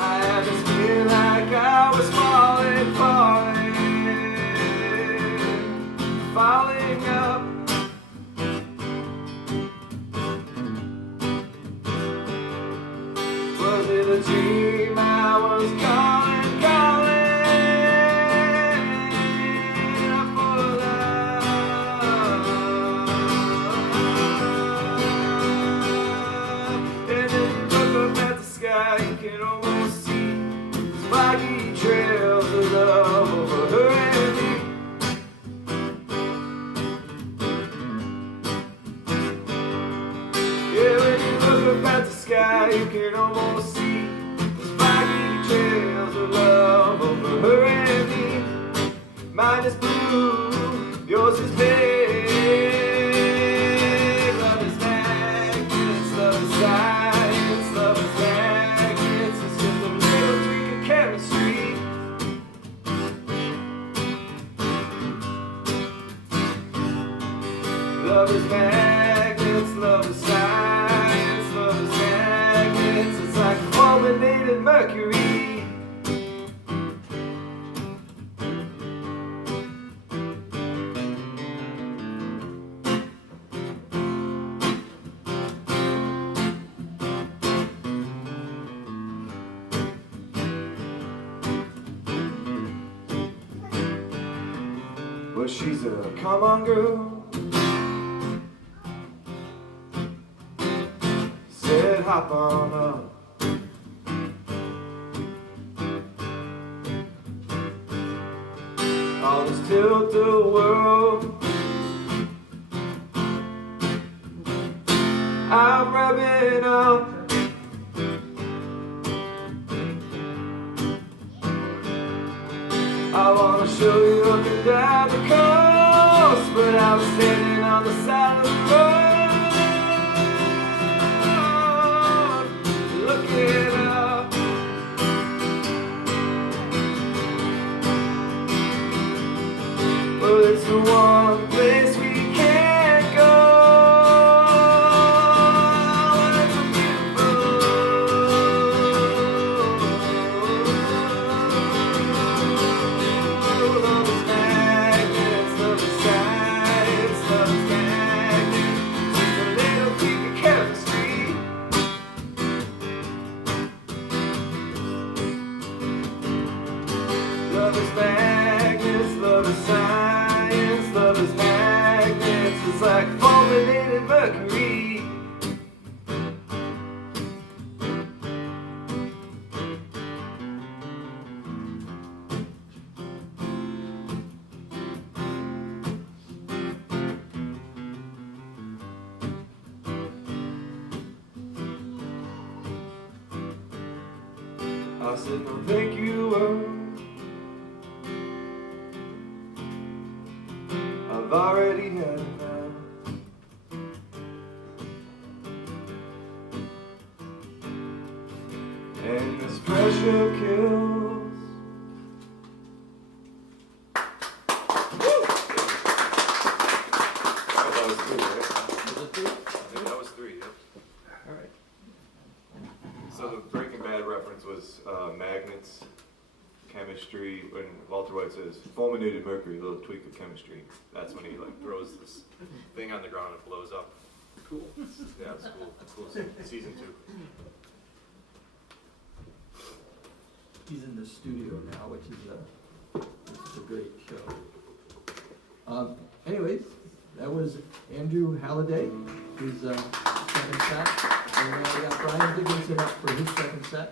I just feel like I was falling up. Was it a dream I was calling for love? And then you look up at the sky, you can almost see foggy trails of love over her and me. Yeah, when you look up at the sky, you can almost see those foggy trails of love over her and me. Mine is blue, yours is big. Love is magnets, love is science, love is magnets. It's just a little tweak of chemistry. Love is magnets, love is science, love is magnets. It's like fulminated mercury. Well, she's a come on girl. Said hop on up. All this tilt the world, I'm rubbing up. I wanna show you up and down the coast, but I was standing on the side of the road, looking up. Well, it's the one place we can't go. It's a beautiful is magnets, love is science, love is magnets. It's like fulminated mercury. I said, no, thank you, I've already had enough. And this pressure kills. That was three, right? Was it three? I think that was three, yep. All right. So the Breaking Bad reference was magnets, chemistry, when Walter White says fulminated mercury, a little tweak of chemistry. That's when he like throws this thing on the ground and blows up. Cool. Yeah, it's cool. Cool. Season 2. He's in the studio now, which is a great show. Anyways, that was Andrew Halliday, who's second set. And now we got Bryan Dickenson up for his second set.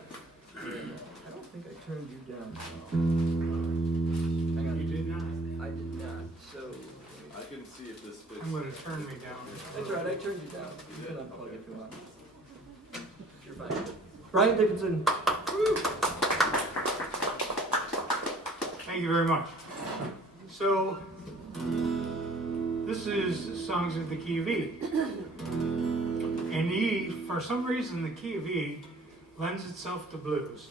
And, I don't think I turned you down. Hang on. You did not. I did not, so. I can see if this fits. I'm gonna turn me down. That's right, I turned you down. You can unplug if you want. You're fine. Bryan Dickenson. Woo! Thank you very much. So, this is Songs of the Key of E. And E, for some reason, the key of E lends itself to blues.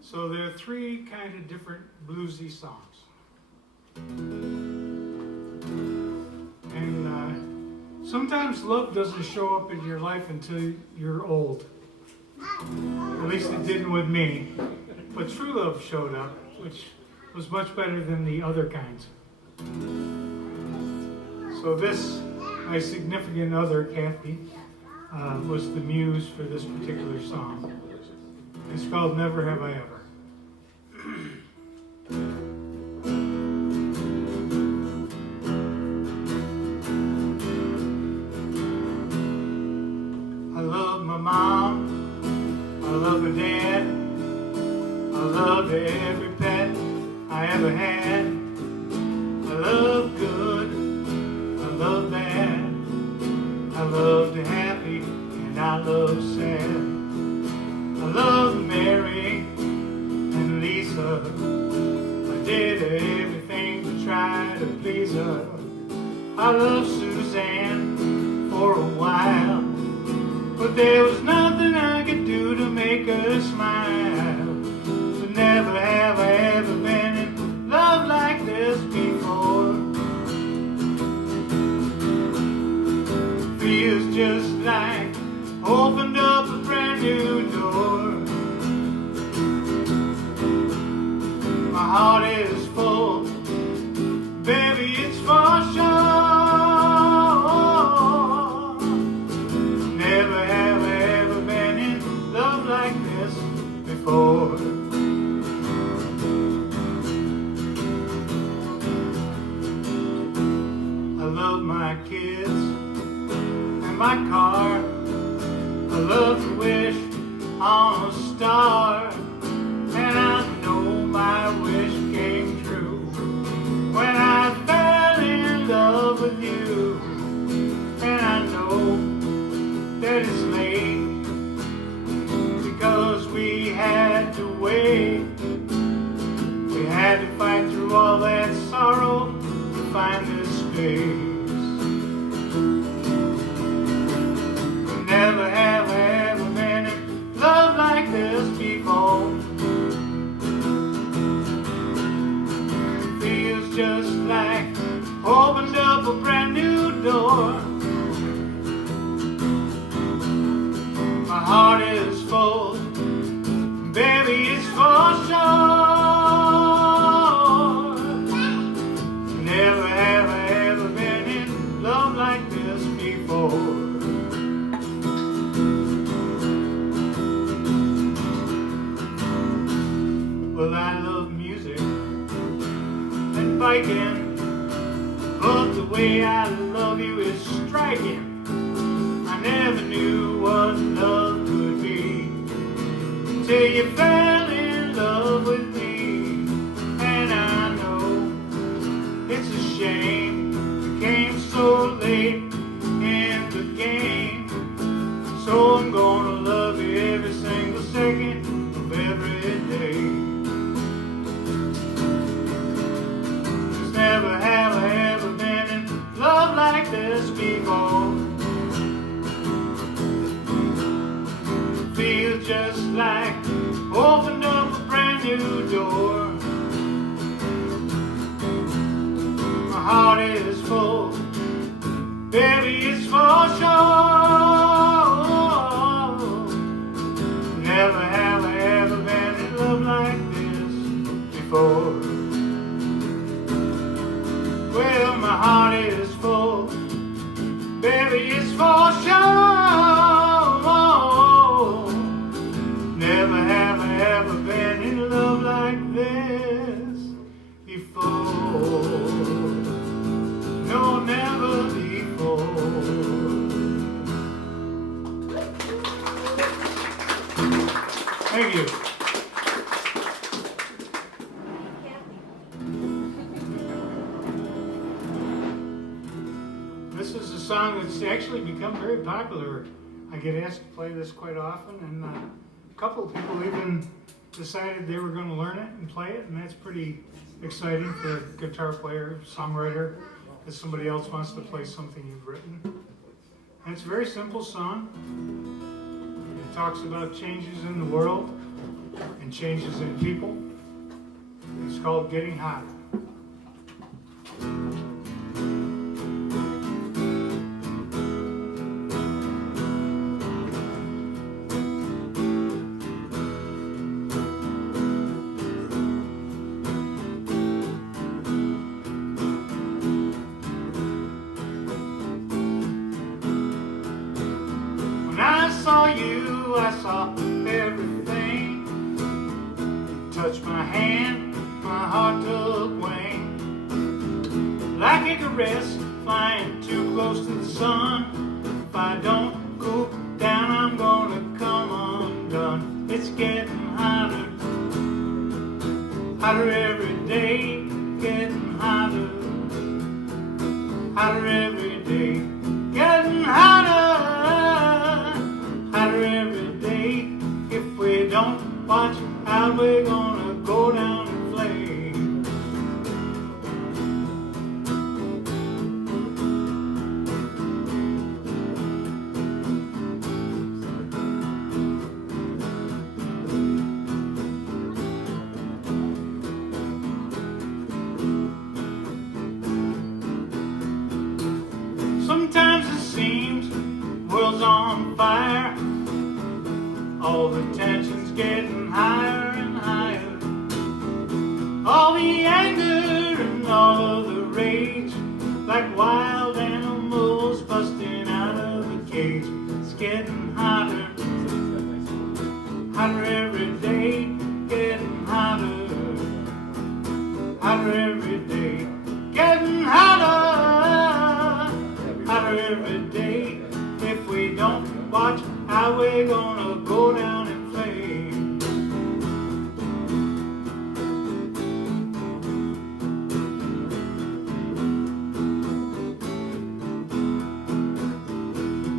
So there are three kind of different bluesy songs. And sometimes love doesn't show up in your life until you're old. At least it didn't with me. But true love showed up, which was much better than the other kinds. So this, my significant other, Kathy, was the muse for this particular song. It's called Never Have I Ever. I love my mom, I love my dad, I love every pet I ever had. I love good, I love bad, I love the happy, and I love sad. I love Mary and Lisa, I did everything to try to please her. I love Suzanne for a while, but there was nothing I could do to make her smile. But never have I ever been in love like this before. Feels just like opened up a brand new door. My heart is full, baby, it's for sure. Never have I ever been in love like this before. I love my kids and my car. I love to wish on a star, and I know my wish came true when I fell in love with you. And I know that it's late because we had to wait. We had to fight through all that sorrow to find this space. Never have I ever been in love like this before. It feels just like opened up a brand new door. My heart is full, baby, it's for sure. Never have I ever been in love like this before. Well, I love music awaken, but the way I love you is striking. I never knew what love could be till you fell in love with me. And I know it's a shame you came so late in the game. So I'm gonna love you every single second of every day. 'Cause never have I ever been in love like this before. Feels just like opened up a brand new door. My heart is full, baby, it's for sure. Never have I ever been in love like this before. Well, my heart is full, baby, it's for sure. Never have I ever been in love like this before. No, never before. Thank you. This is a song that's actually become very popular. I get asked to play this quite often, and a couple of people even decided they were going to learn it and play it, and that's pretty exciting for a guitar player, songwriter, that somebody else wants to play something you've written. And it's a very simple song. It talks about changes in the world and changes in people. It's called Getting Hotter. When I saw you, I saw everything. You touched my hand, my heart took wing. Like a caress, flying too close to the sun. If I don't cool down, I'm gonna come undone. It's getting hotter, hotter every day. Getting hotter, hotter every day. Getting hotter, hotter every day. If we don't watch out, we're gonna go down in flames. Sometimes it seems the world's on fire. All the tension's getting higher and higher. All the anger and all of the rage, like wild animals busting out of a cage. It's getting hotter, hotter every day. Getting hotter, hotter every day. Getting hotter, hotter every day. If we don't watch how we're gonna go down in flames.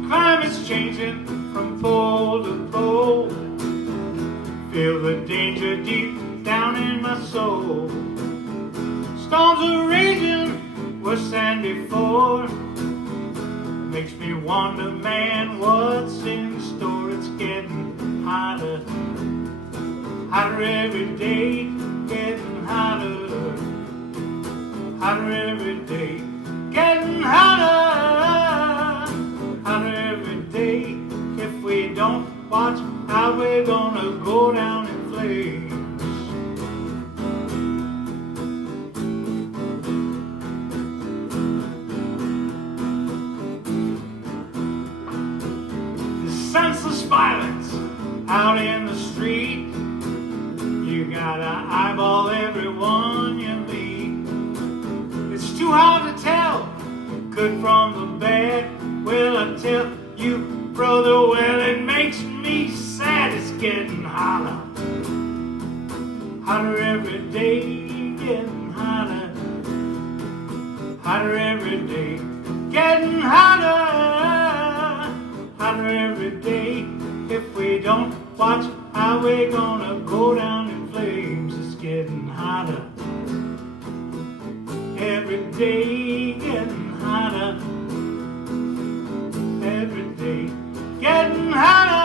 Climate's changing from pole to pole. Feel the danger deep down in my soul. Storms are raging worse than before. Makes me wonder, man, what's in store. It's getting hotter, hotter every day. Getting hotter, hotter every day. Getting hotter, hotter every day. If we don't watch how, we're gonna go down in flames. Senseless violence out in the street. You gotta eyeball everyone you meet. good from the bad. Well, I tell you, brother, well, it makes me sad. It's getting hotter, hotter every day, getting hotter, hotter every day, getting hotter, hotter every day. If we don't watch how we're gonna go down in flames. It's getting hotter every day, getting hotter every day, getting hotter,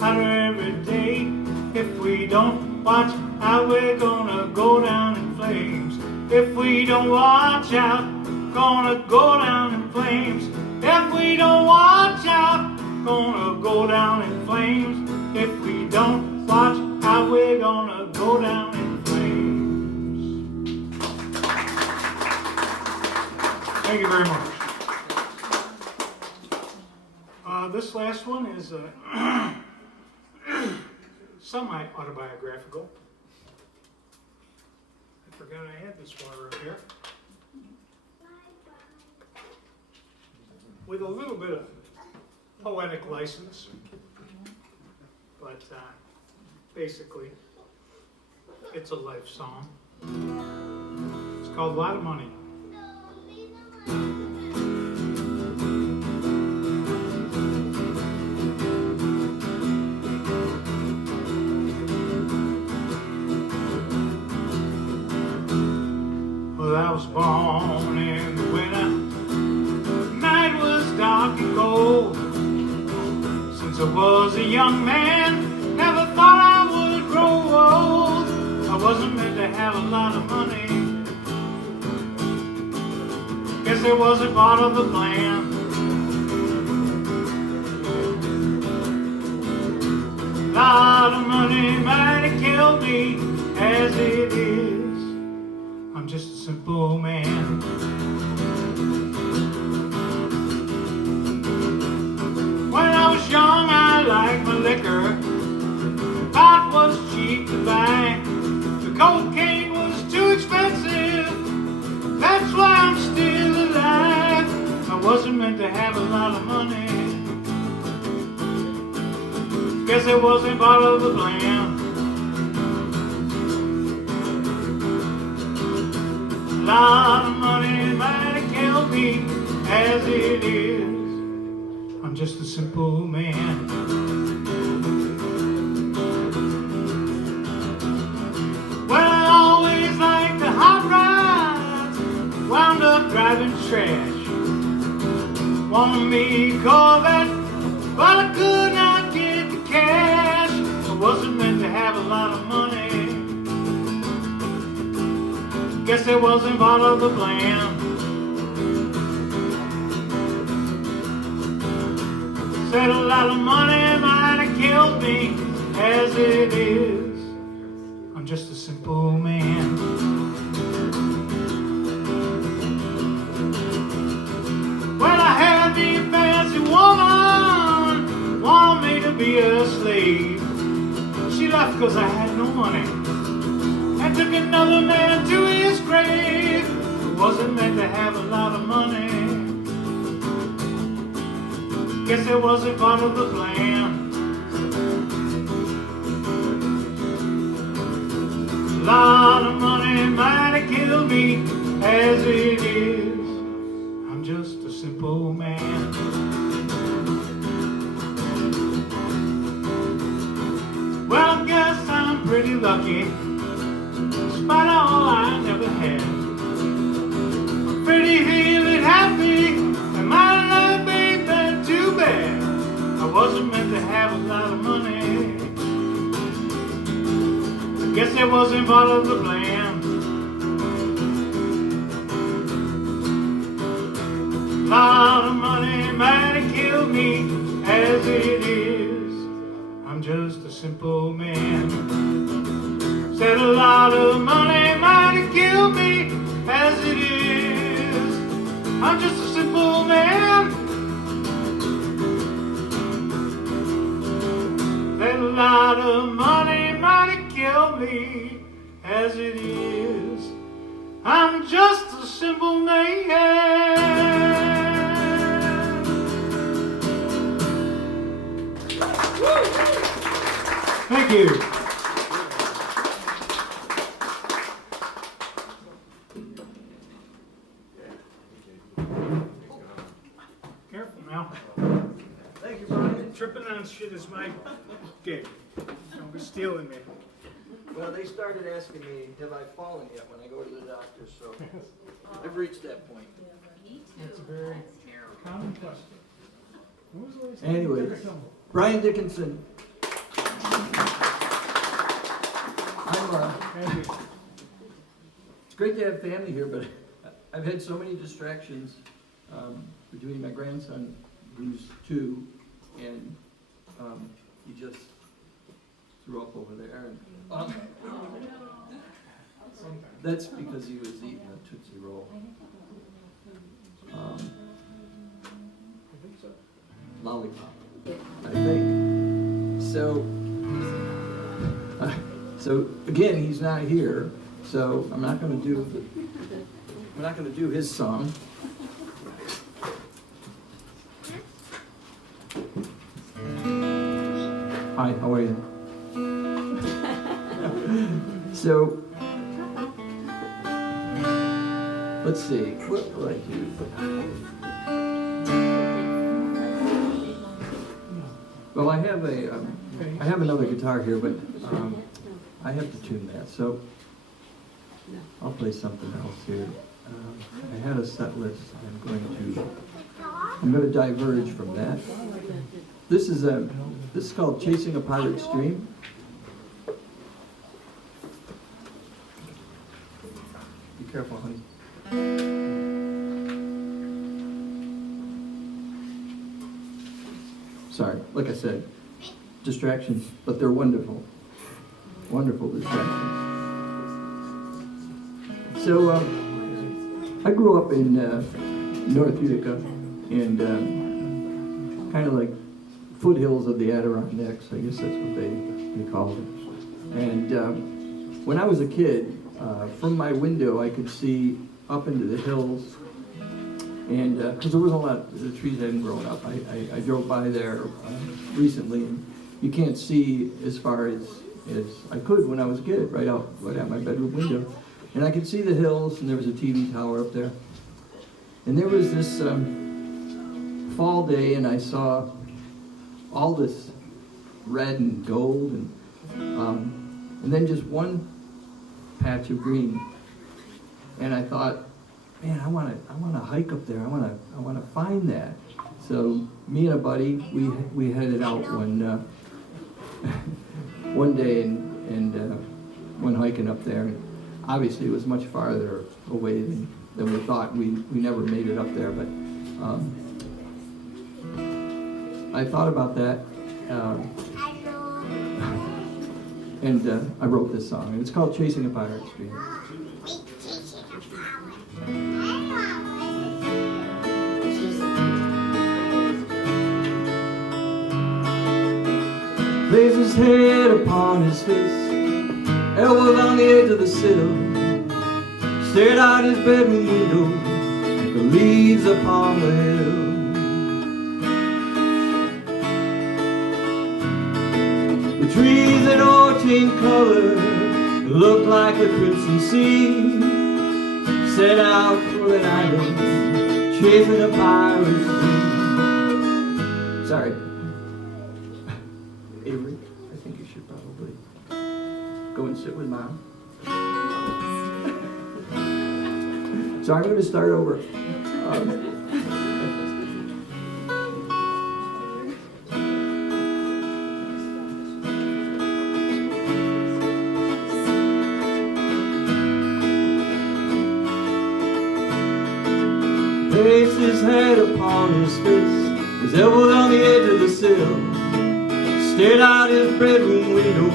hotter every day. If we don't watch out, we're gonna go down in flames. If we don't watch out, gonna go down in flames. If we don't watch out, gonna go down in flames. If we don't watch out, we're gonna go down in flames. Thank you very much. This last one is semi-autobiographical. I forgot I had this water up here. With a little bit of poetic license, but basically it's a life song. It's called A Lot of Money. Well, I was born in the winter. The night was dark and cold. Since I was a young man, never thought I would grow old. I wasn't meant to have a lot of money. Guess it wasn't part of the plan. A lot of money might have killed me as it is. I'm just a simple man. When I was young, I liked my liquor. Pot was cheap to buy. The cocaine was too expensive. That's why I'm still alive. I wasn't meant to have a lot of money. Guess it wasn't part of the plan. A lot of money might have killed me as it is. I'm just a simple man. Well, I always liked the hot rods. Wound up driving trash. Wanted me a Corvette, but I could not get the cash. I wasn't meant to have a lot of money. Guess it wasn't part of the plan. Said a lot of money might have killed me as it is. I'm just a simple man. Well, I had me a fancy woman, wanted me to be a slave. She left cause I had no money and took another man to his grave. Who wasn't meant to have a lot of money. Guess it wasn't part of the plan. A lot of money might have killed me as it is. I'm just a simple man. Well, I guess I'm pretty lucky. Despite all I never had, I'm pretty feeling happy, and my life ain't been too bad. I wasn't meant to have a lot of money. I guess it wasn't part of the plan. A lot of money might have killed me as it is. I'm just a simple man. Said a lot of money might have killed me as it is. I'm just a simple man. Said a lot of money might have killed me as it is. I'm just a simple mayhem. Thank you. Careful now. Thank you, Bryan. Tripping on shit is my gig. Don't be stealing me. Well, they started asking me, have I fallen yet when I go to the doctor, so I've reached that point. That's a very common question. When was the last time you Anyway, took a tumble? Bryan Dickenson. Thank you. It's great to have family here, but I've had so many distractions between my grandson, who's 2, and he just threw up over there. And, that's because he was eating a Tootsie Roll. Lollipop, I think. So again, he's not here, so I'm not going to do his song. Hi, how are you? So let's see, what will I do? Well, I have another guitar here, but I have to tune that, so I'll play something else here. I had a set list. I'm going to diverge from that. This is called "Chasing a Pirate Stream." Be careful, honey. Sorry, like I said, distractions, but they're wonderful. Wonderful distractions. So, I grew up in North Utica, and kind of like foothills of the Adirondacks, I guess that's what they call it. And when I was a kid, from my window I could see up into the hills, and because there wasn't a lot, the trees hadn't grown up. I drove by there recently, and you can't see as far as I could when I was a kid, right out my bedroom window. And I could see the hills, and there was a TV tower up there. And there was this fall day, and I saw all this red and gold, and then just one patch of green. And I thought, man, I want to hike up there. I want to find that. So me and a buddy, we headed out one day and went hiking up there. And obviously, it was much farther away than we thought. We never made it up there, but I thought about that, and I wrote this song, and it's called "Chasing a Pirate Stream." Lays his head upon his fist, elbows on the edge of the sill, stared out his bedroom window like the leaves upon the hill. The trees that all change color look like the crimson sea, set out for an island, chasing a pirate's dream. Sorry. Avery, I think you should probably go and sit with Mom. So I'm going to start over. Placed his head upon his fist, his elbow on the edge of the sill, stared out his bedroom window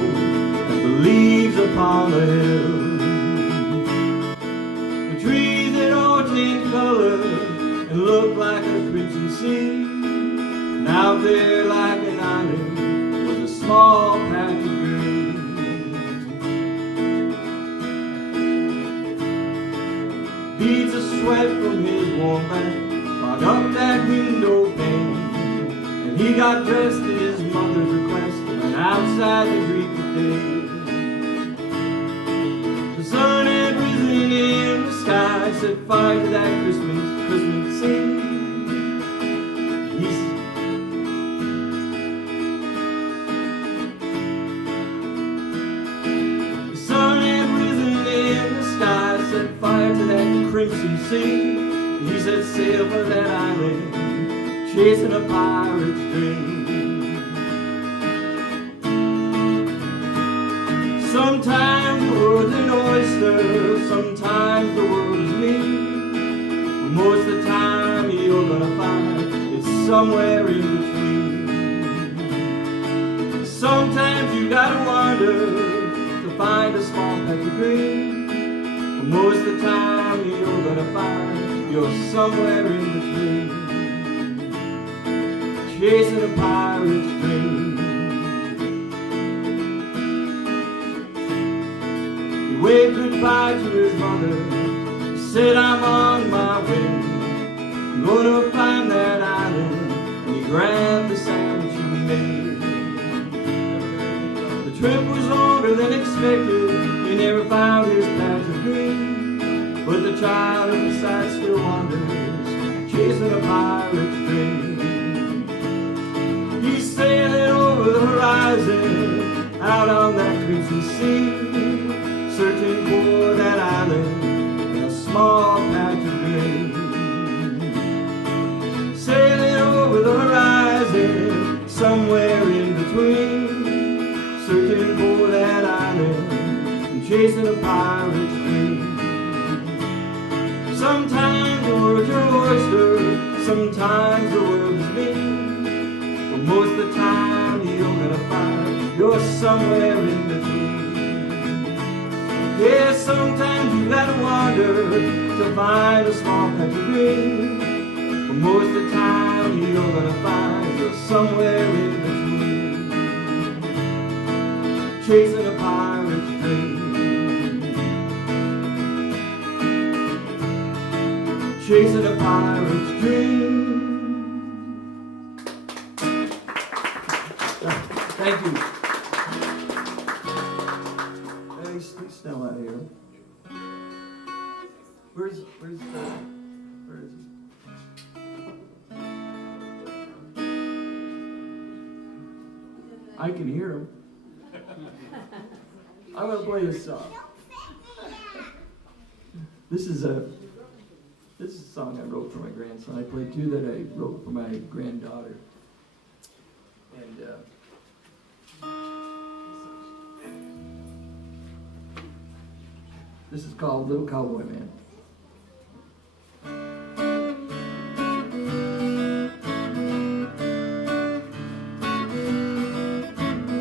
at the leaves upon the hill. The trees that all change color and look like a crimson sea, and out there like an island was a small patch of green. Beats of from his warm bed, locked up that window pane, and he got dressed at his mother's request and went outside to greet the day. The sun had risen in the sky, set fire to that Christmas scene. The sun had risen in the sky, set fire to that crimson sea. He set sail for that island, chasing a pirate's dream. Sometimes the world's an oyster, sometimes the world is me. Most of the time you're gonna find it's somewhere in between. Sometimes you gotta wander to find a small patch of green. Most of the time you're gonna find you're somewhere in between, chasing a pirate's dream. He waved goodbye to his mother, he said, I'm on my way, I'm gonna find that island, and he grabbed the sandwich he made. The trip was longer than expected, he never found his patch of green, but the child inside still wanders, chasing a pirate's dream. He's sailing over the horizon, out on that crimson sea, searching for that island in a small patch of green. Sailing over the horizon, somewhere in between, searching for that island and chasing a pirate's dream. Sometimes the world's your oyster, sometimes the world is me, but most of the time you're gonna find you're somewhere in between. Yeah, sometimes you gotta wander to find a small patch of green, but most of the time you're gonna find you're somewhere in between, chasing a pirate's dream. Chasing a pirate's dream. Thank you. Hey, stay still out here. Where is he? I can hear him. I'm gonna play this song. This is a song I wrote for my grandson. I played two that I wrote for my granddaughter. And this is called Little Cowboy Man.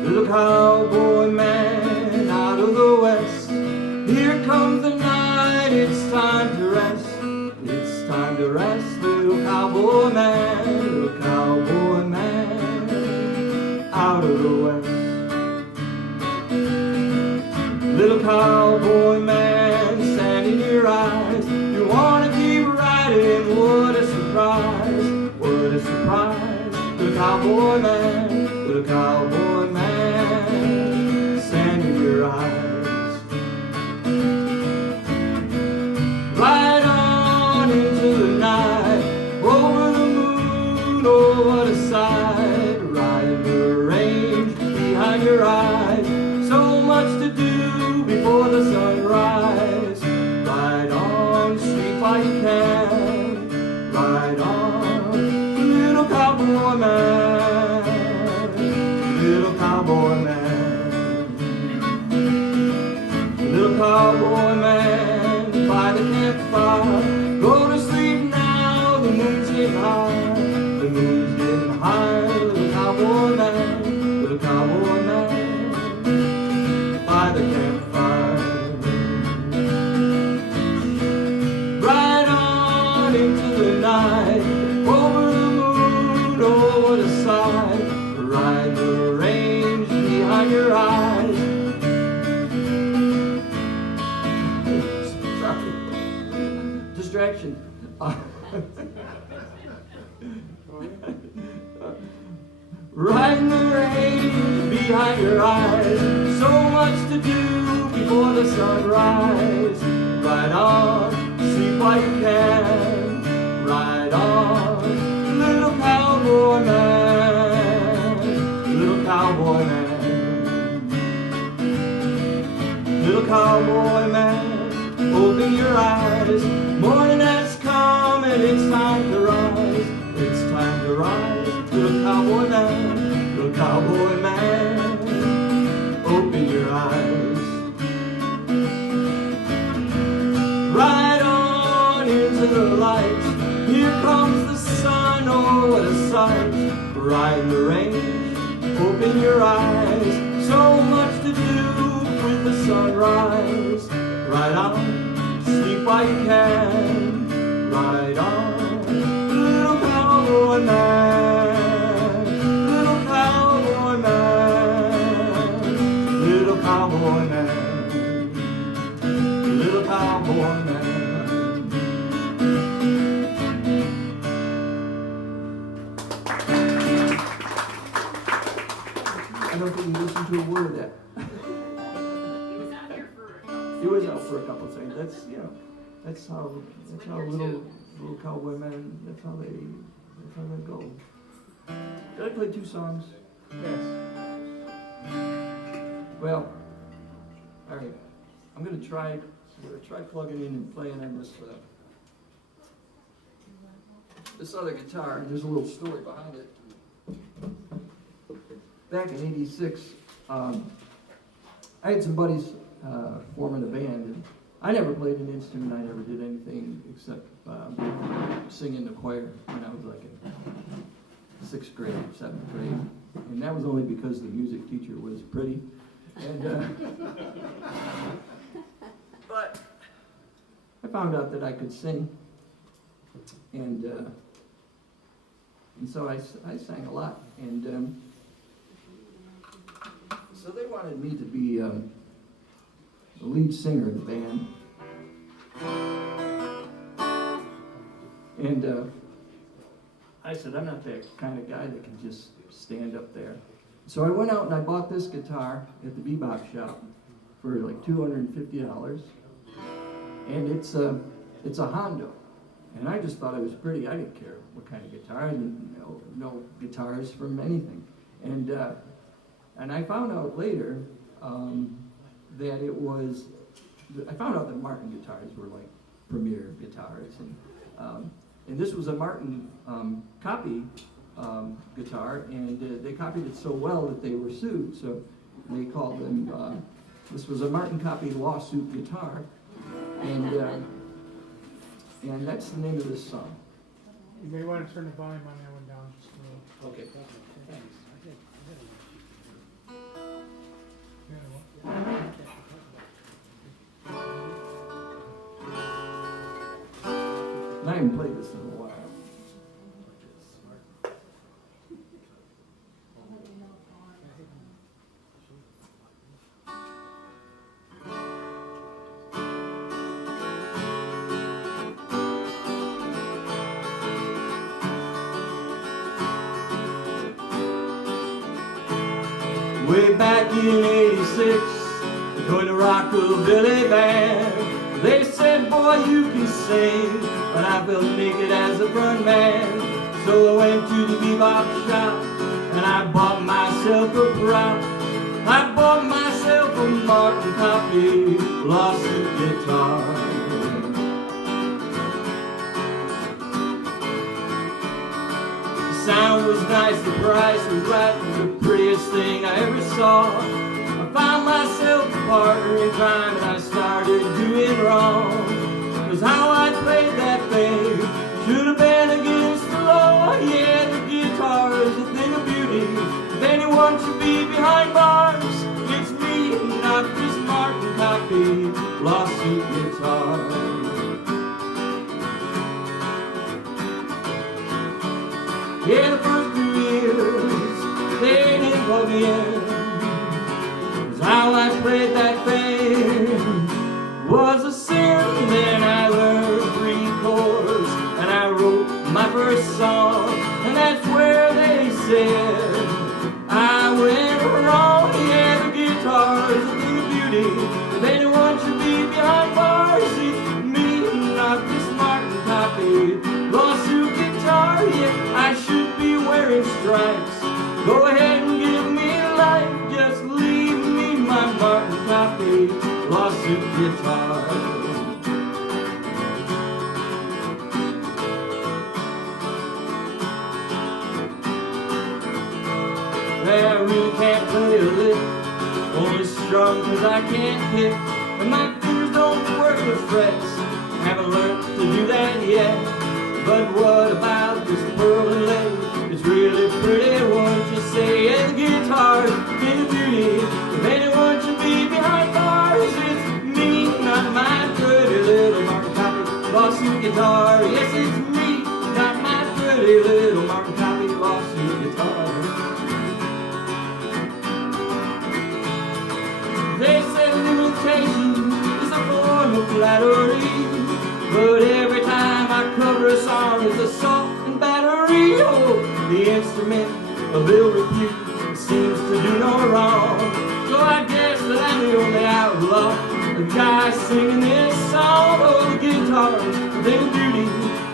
Little cowboy man out of the west, here comes the night, it's time to rest. It's time to rest, little cowboy man out of the west. Little cowboy man, sand in your eyes, you wanna keep riding, what a surprise, little cowboy man, sand in your eyes. Ride on into the night, over the moon, oh what a sight, ride the range behind your eyes, so much to do before the sunrise. Ride on, sleep while you can, ride on, little cowboy man, little cowboy man, little cowboy man, by the campfire, go to sleep now, the moon's getting high, little cowboy man, by the campfire. Ride on into the night, over the moon, oh what a sight, ride the range behind your eyes. Sorry, distraction. Riding the range behind your eyes, so much to do before the sunrise. Ride on, sleep while you can. Ride on, little cowboy man, little cowboy man, little cowboy man. Open your eyes, morning has come and it's time to rise. It's time to rise, little cowboy man, little cowboy man. Open your eyes. Ride on into the light. Here comes the sun, oh what a sight. Ride the range, open your eyes. So much to do with the sunrise. Ride on, sleep while you can. Ride on, little cowboy man, little cowboy man, little cowboy man, little cowboy man. I don't think you listened to a word of that. He was out for a couple of seconds. That's that's how little cowboy men. That's how they go. Did I play 2 songs? Yes. Well, all right. I'm gonna try plugging in and playing on this other guitar. There's a little story behind it. Back in '86, I had some buddies forming a band, and I never played an instrument. I never did anything except sing in the choir when I was like in 6th grade, 7th grade, and that was only because the music teacher was pretty. And but I found out that I could sing, and so I sang a lot, and so they wanted me to be the lead singer of the band. And I said, I'm not that kind of guy that can just stand up there. So I went out and I bought this guitar at the bebop shop for like $250. And it's a Hondo. And I just thought it was pretty. I didn't care what kind of guitar. I didn't know guitars from anything. And I found out later that it was, I found out that Martin guitars were like premier guitars, and this was a Martin copy guitar, and they copied it so well that they were sued. So they called them. This was a Martin copy lawsuit guitar, and that's the name of this song. You may want to turn the volume on that one down just a little. Okay. Thanks. I haven't played this in a while. Way back in '86, joined a rockabilly band. They said, boy, you can sing, but I felt naked as a front man. So I went to the bebop shop, and I bought myself a prop. I bought myself a Martin copy lawsuit guitar. The sound was nice, the price was right, it was the prettiest thing I ever saw. I found myself a partner in crime, and I started doing wrong. 'Cause how I played that thing should have been against the law. Yeah, the guitar is a thing of beauty. If anyone should be behind bars, it's me, not this Martin copy lawsuit guitar. Yeah, the first 2 years, they didn't plug me in. 'Cause how I played that thing was a sin. Then I learned 3 chords, lawsuit guitar. I really can't play a lick, only strung cause I can't hit, and my fingers don't work with frets, haven't learned to do that yet. But what about this pearl inlay? It's really pretty, won't you say? And the guitar's been a beauty. If anyone should be behind bars, it's me, not my pretty little Martin Copy lawsuit guitar. Yes, it's me, not my pretty little Martin Copy lawsuit guitar. They say limitation is a form of flattery, but every time I cover a song, it's assault and battery. Oh, the instrument of ill repute seems to do no wrong. So I guess that I'm the only outlaw, the guy singing this song. Oh, the guitar's a thing of beauty.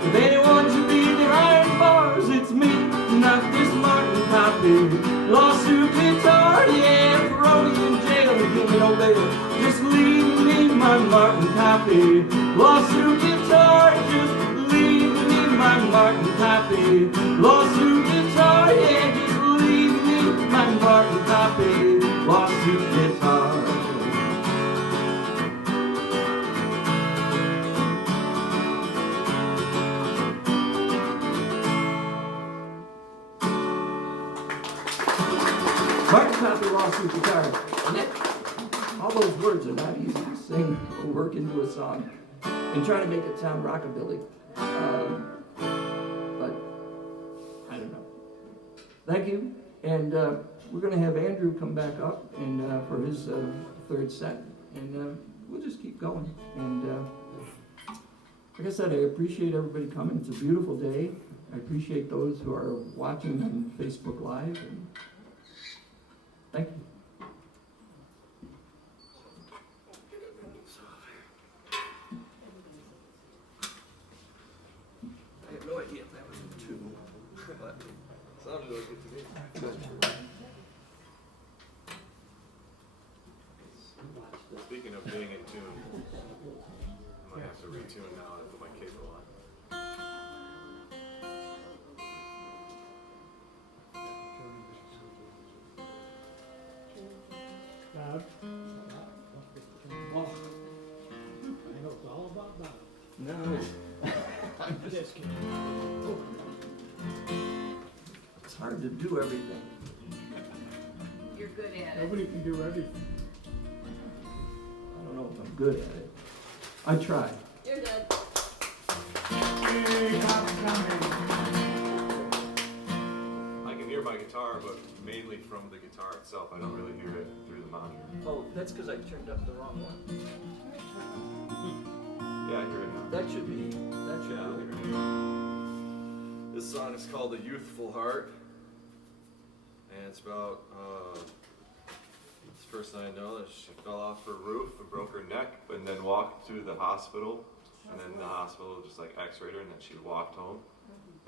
If anyone should be behind bars, it's me, not this Martin Copy lawsuit guitar. Yeah, throw me in jail and give me no bail. Just leave me my Martin Copy lawsuit guitar. Just leave me my Martin Copy lawsuit guitar. Yeah, just leave me my Martin Copy lawsuit guitar. Martin Copy lawsuit guitar. All those words are not easy to sing or work into a song, and trying to make it sound rockabilly. But I don't know. Thank you, and we're going to have Andrew come back up and for his third set, and we'll just keep going. And like I said, I appreciate everybody coming. It's a beautiful day. I appreciate those who are watching on Facebook Live. And thank you. I have no idea if that was a two, but Sounded like it to me. good. Speaking of being in tune, I'm gonna have to retune now and put my cable on. Bob? Oh, I know it's all about Bob. No, I'm just kidding. It's hard to do everything. You're good at it. Nobody can do everything. I don't know if I'm good at it. I try. You're good. Hey, Bob's coming. I can hear my guitar, but mainly from the guitar itself. I don't really hear it through the monitor. Oh, that's because I turned up the wrong one. Yeah, I hear it now. That should be. That should Yeah, I be. hear it. This song is called "A Youthful Heart," and it's about this person I know that she fell off her roof and broke her neck, and then walked to the hospital, and then the hospital just like X-rayed her, and then she walked home,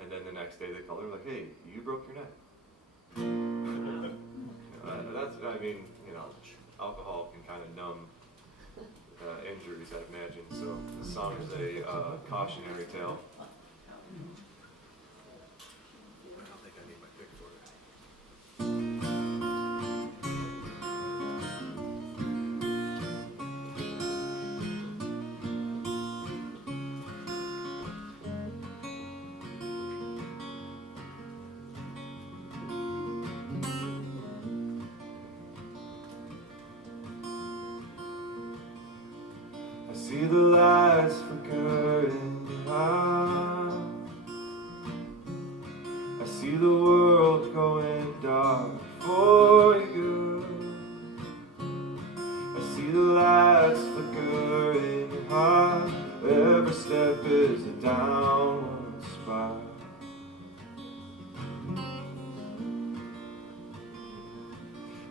and then the next day they called her like, "Hey, you broke your neck." That's, I mean, you know, alcohol can kind of numb injuries, I imagine. So this song is a cautionary tale. I don't think I need my pick for it. I see the lights flicker in your eyes. I see the world going dark for you. I see the lights flicker in your heart. Every step is a downward spiral.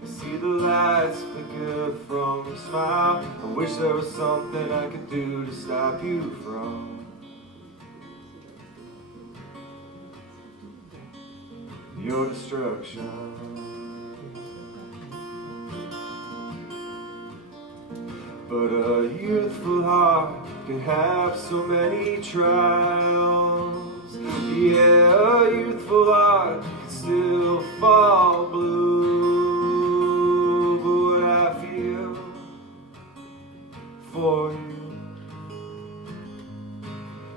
I see the lights flicker from your smile. I wish there was something I could do to stop you from your destruction. But a youthful heart can have so many trials. Yeah, a youthful heart can still fall blue. But what I feel for you,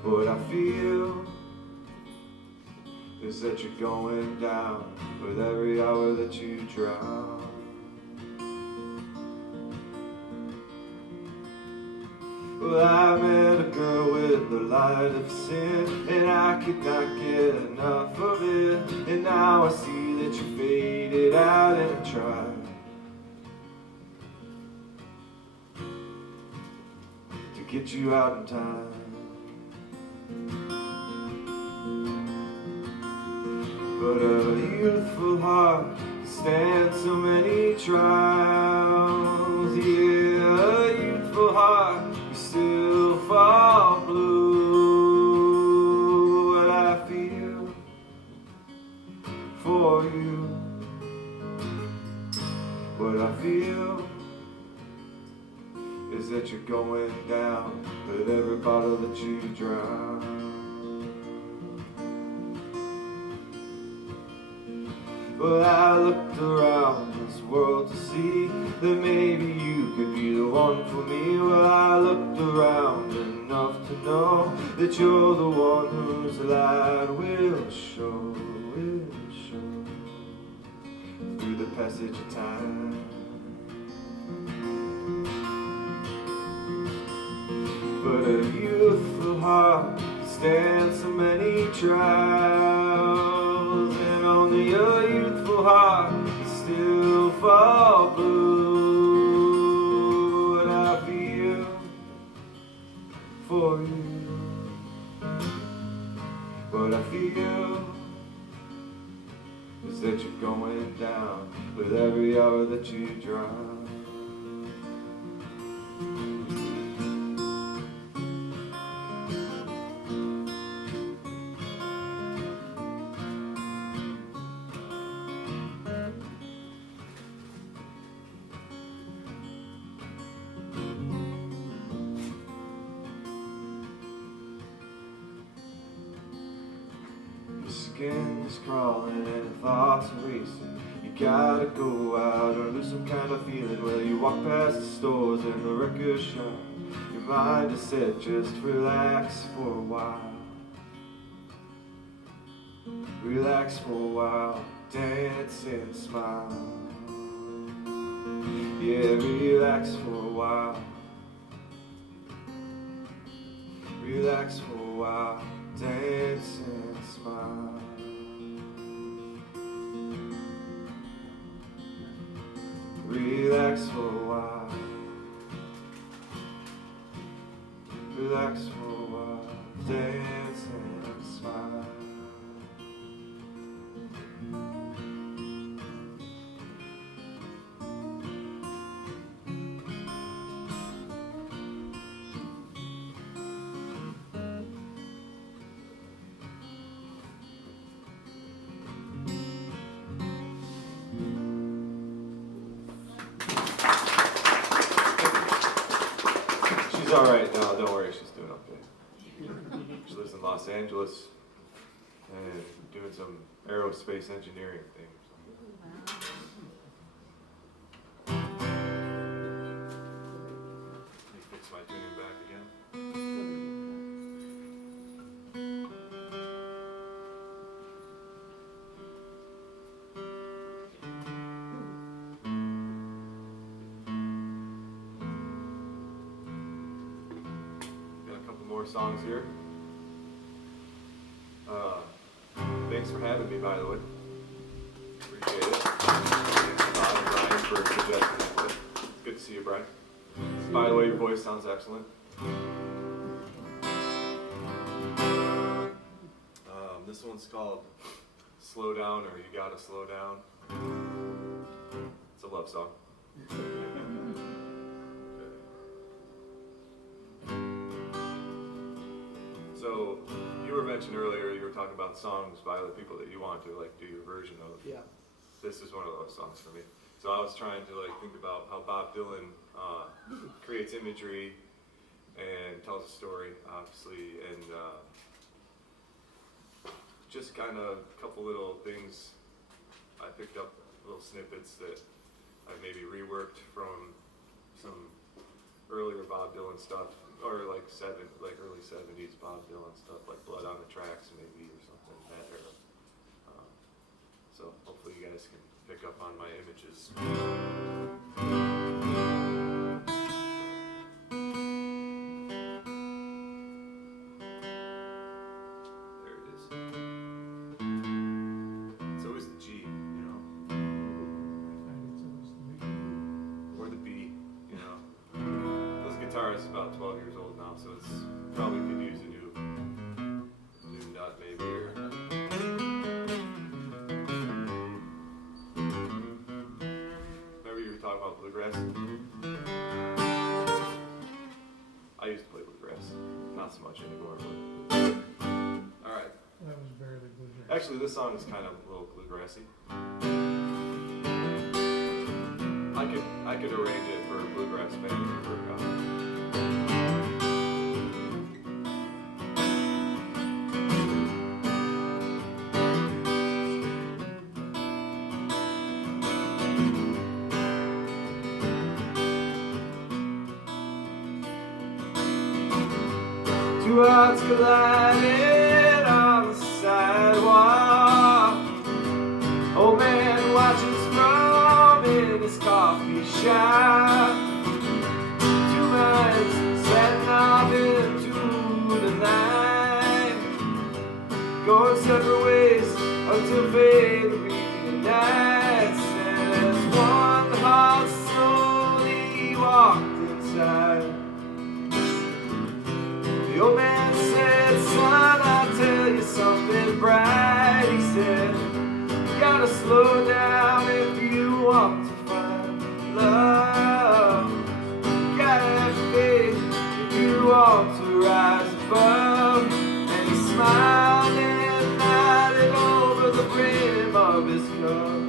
what I feel is that you're going down with every hour that you drown. Well, I met a girl with the light of sin, and I could not get enough of it. And now I see that you faded out, and I tried to get you out in time. But a youthful heart can stand so many trials. Yeah, a youthful heart can still fall blue. What I feel for you, what I feel is that you're going down with every bottle that you drown. Well, I looked around this world to see that maybe you could be the one for me. Well, I looked around enough to know that you're the one whose light will show through the passage of time. But a youthful heart can stand so many trials, and only a youthful heart can still fall blue. What I feel for you, what I feel is that you're going down with every hour that you drown. Skin's crawling and thoughts are racing. You gotta go out or lose some kind of feeling. Well, you walk past the stores and the record shop. Your mind is set, just relax for a while. Relax for a while, dance and smile. Yeah, relax for a while. Relax for a while, dance and smile. Relax for a while. Relax for a while, dance and smile. She's all right now, don't worry, she's doing okay. She lives in Los Angeles and doing some aerospace engineering things. Let me fix my tuning back again. More songs here. Thanks for having me, by the way. Appreciate it. Thanks to Todd and Bryan for suggesting that. It's good to see you, Bryan. By the way, your voice sounds excellent. This one's called Slow Down, or You Gotta Slow Down. It's a love song. So, you were mentioned earlier, you were talking about songs by other people that you want to like do your version of. Yeah. This is one of those songs for me. So I was trying to like think about how Bob Dylan creates imagery and tells a story, obviously, and just kind of a couple little things I picked up, little snippets that I maybe reworked from some earlier Bob Dylan stuff, or like early 70s Bob Dylan stuff, like Blood on the Tracks maybe, or something in that era. So hopefully you guys can pick up on my images. There it is. It's always the G, you know, or the B, you know. This guitar is about 12 years old now, so it's probably could use a new nut maybe. Remember you were talking about bluegrass? I used to play bluegrass, not so much anymore, but all right. That was barely bluegrass. Actually, this song is kind of a little bluegrassy. I could arrange it for a bluegrass band if it worked out. 2 hearts collided on the sidewalk. Old man watches from in his coffee shop. 2 minds setting off into the night, going separate ways until fate reunites. And as one heart slowly walked inside, the old man said, son, I'll tell you something bright. He said, you gotta slow down if you want to find love. You gotta have faith if you want to rise above. And he smiled and nodded over the brim of his cup.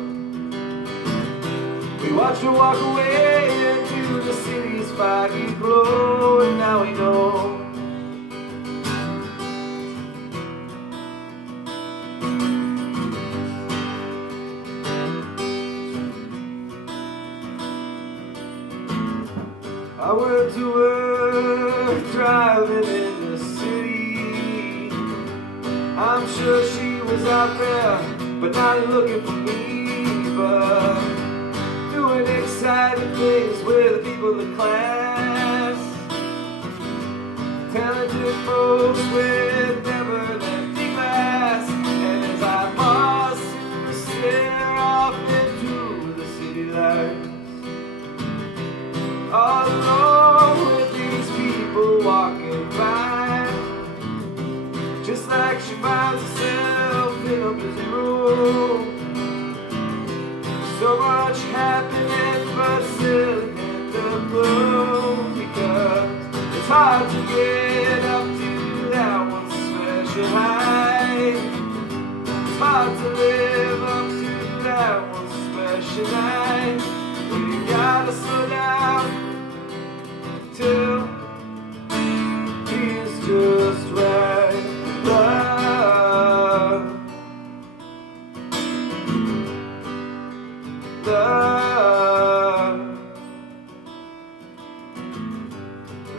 We watched her walk away into the city's foggy glow, and now we know I went to work driving in the city. I'm sure she was out there, but not looking for me, but doing exciting things with the people in class. Talented folks with never an empty glass. And as I paused to stare off into the city lights, all alone with these people walking by, just like she finds herself in a busy room. So much happening, but still in the gloom, because it's hard to get up to that one special height. It's hard to live up to that one special night. We gotta slow down till he's just right. Love, love.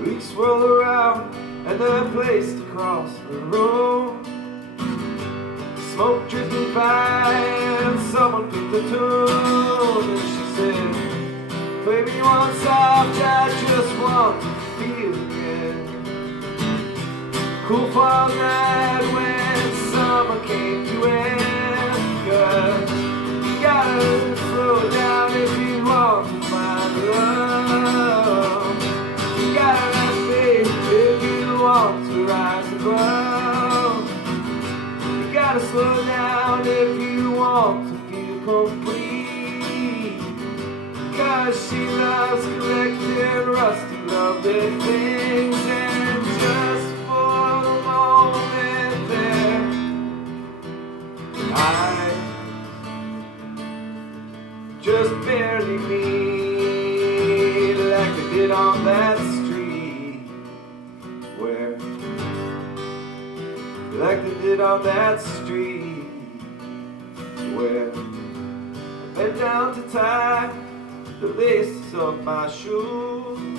Weeks roll around and they're placed across the room. Smoke drifting by and someone picked the tune, and she said, play me one soft, I just want to feel again. Cool fall night when summer came to end. 'Cause you gotta slow down if you want to find love. You gotta have faith if you want to rise above. You gotta slow down if you want to feel complete. 'Cause she loves collecting rusty lovely things, and just for the moment there, I just barely meet like they did on that street where, like they did on that street where I bent down to tie the laces of my shoes.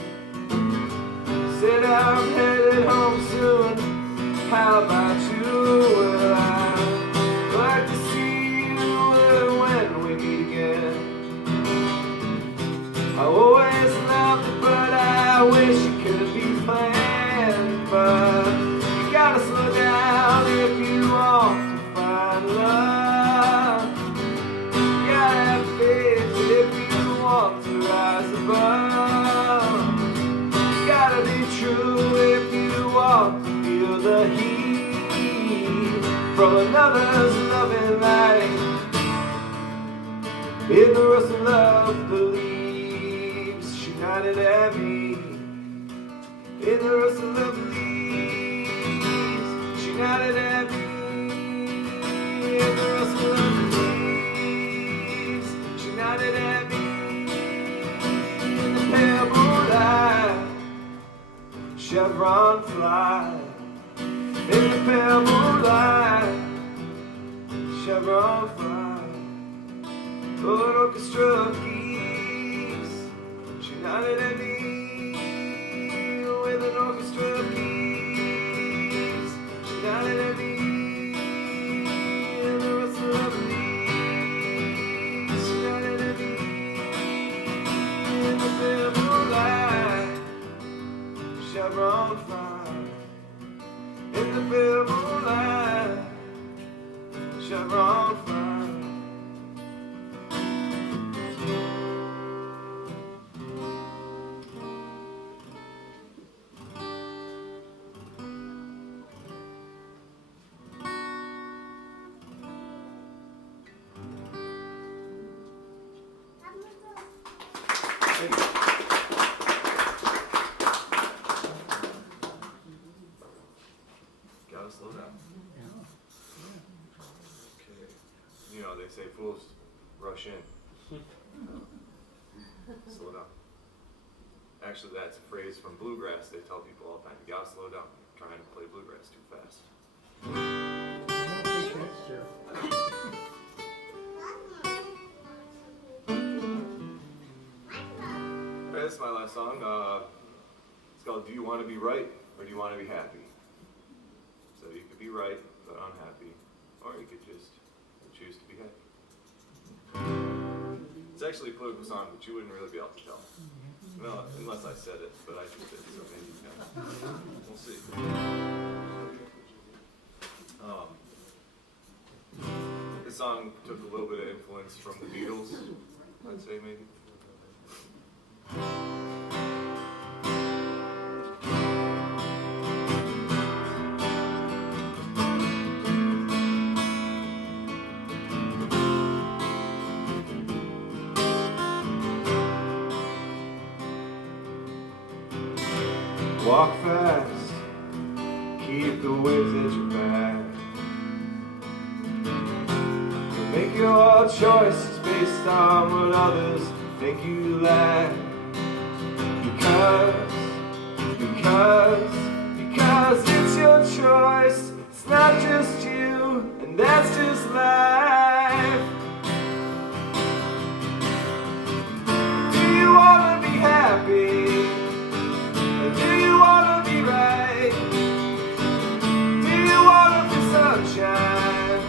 Said I'm headed home soon. How about you? Well, I'd like to see you when we meet again. I always loved it, but I wish it could be planned. But you gotta slow down if you want to find love. You gotta have faith if you want to rise above. You gotta be true if you want to feel the heat from another's loving light. In the rustle of the leaves, she nodded at me. In the rustle of the leaves, she nodded at me. In the rustle of the leaves, she nodded at me. In the pale moonlight, chevron fly. In the pale moonlight, chevron fly. Oh, an orchestra of keys, she nodded at me. With an orchestra of keys, she nodded at me. In the rustle of the leaves, she nodded at me. In the pale moonlight, chevron fly. In the pale moonlight, chevron fly. Gotta slow down. Okay. You know, they say fools rush in. Slow down. Actually, that's a phrase from bluegrass. They tell people all the time, you gotta slow down. You're trying to play bluegrass too fast. I don't think that's true. Okay, this is my last song. It's called Do You Want to Be Right or Do You Want to Be Happy? So you could be right but unhappy, or you could just choose to be happy. It's actually a political song, but you wouldn't really be able to tell. No, unless I said it, but I just did, so maybe you can. We'll see. This song took a little bit of influence from the Beatles, I'd say maybe. Walk fast, keep the waves at your back. Make your choices based on what others think you lack. Because it's your choice. It's not just you, and that's just life. Do you wanna be happy? Do you wanna be right? Do you wanna feel sunshine?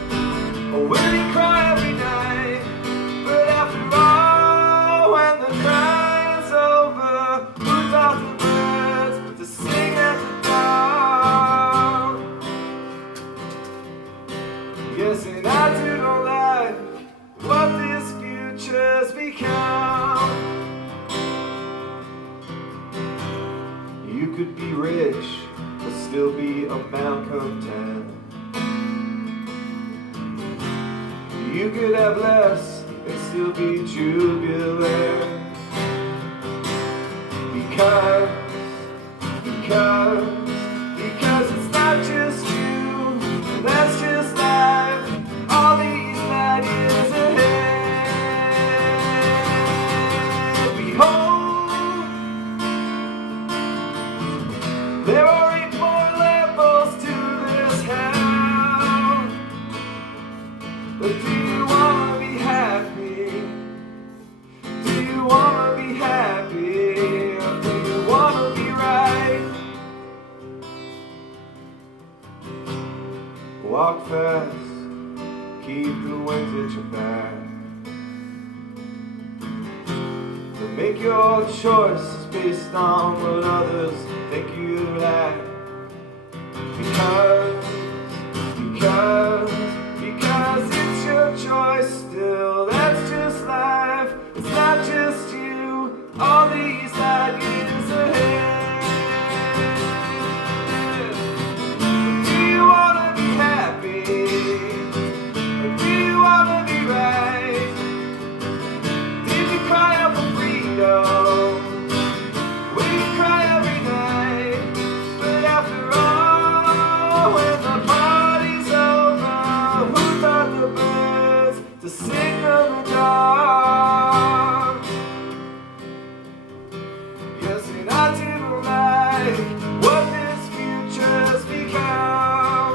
Or will you cry every night? But after all, when the crying's over, who taught the birds to sing at the dawn? Yes, and I do not like what this future's become. You could be rich, but still be a malcontent. You could have less and still be jubilant. Because it's not just you, that's just life. All these light years ahead. walk fast, keep the winds at your back. But make your choices based on what others think you lack. Because it's your choice still. That's just life. It's not just you. All these light years ahead. Do you wanna be happy? Or do you wanna be right? Did you cry out for freedom? Will you cry every night? But after all, when the party's over, who taught the birds to sing from the dark? Yes, and I didn't like what this future's become.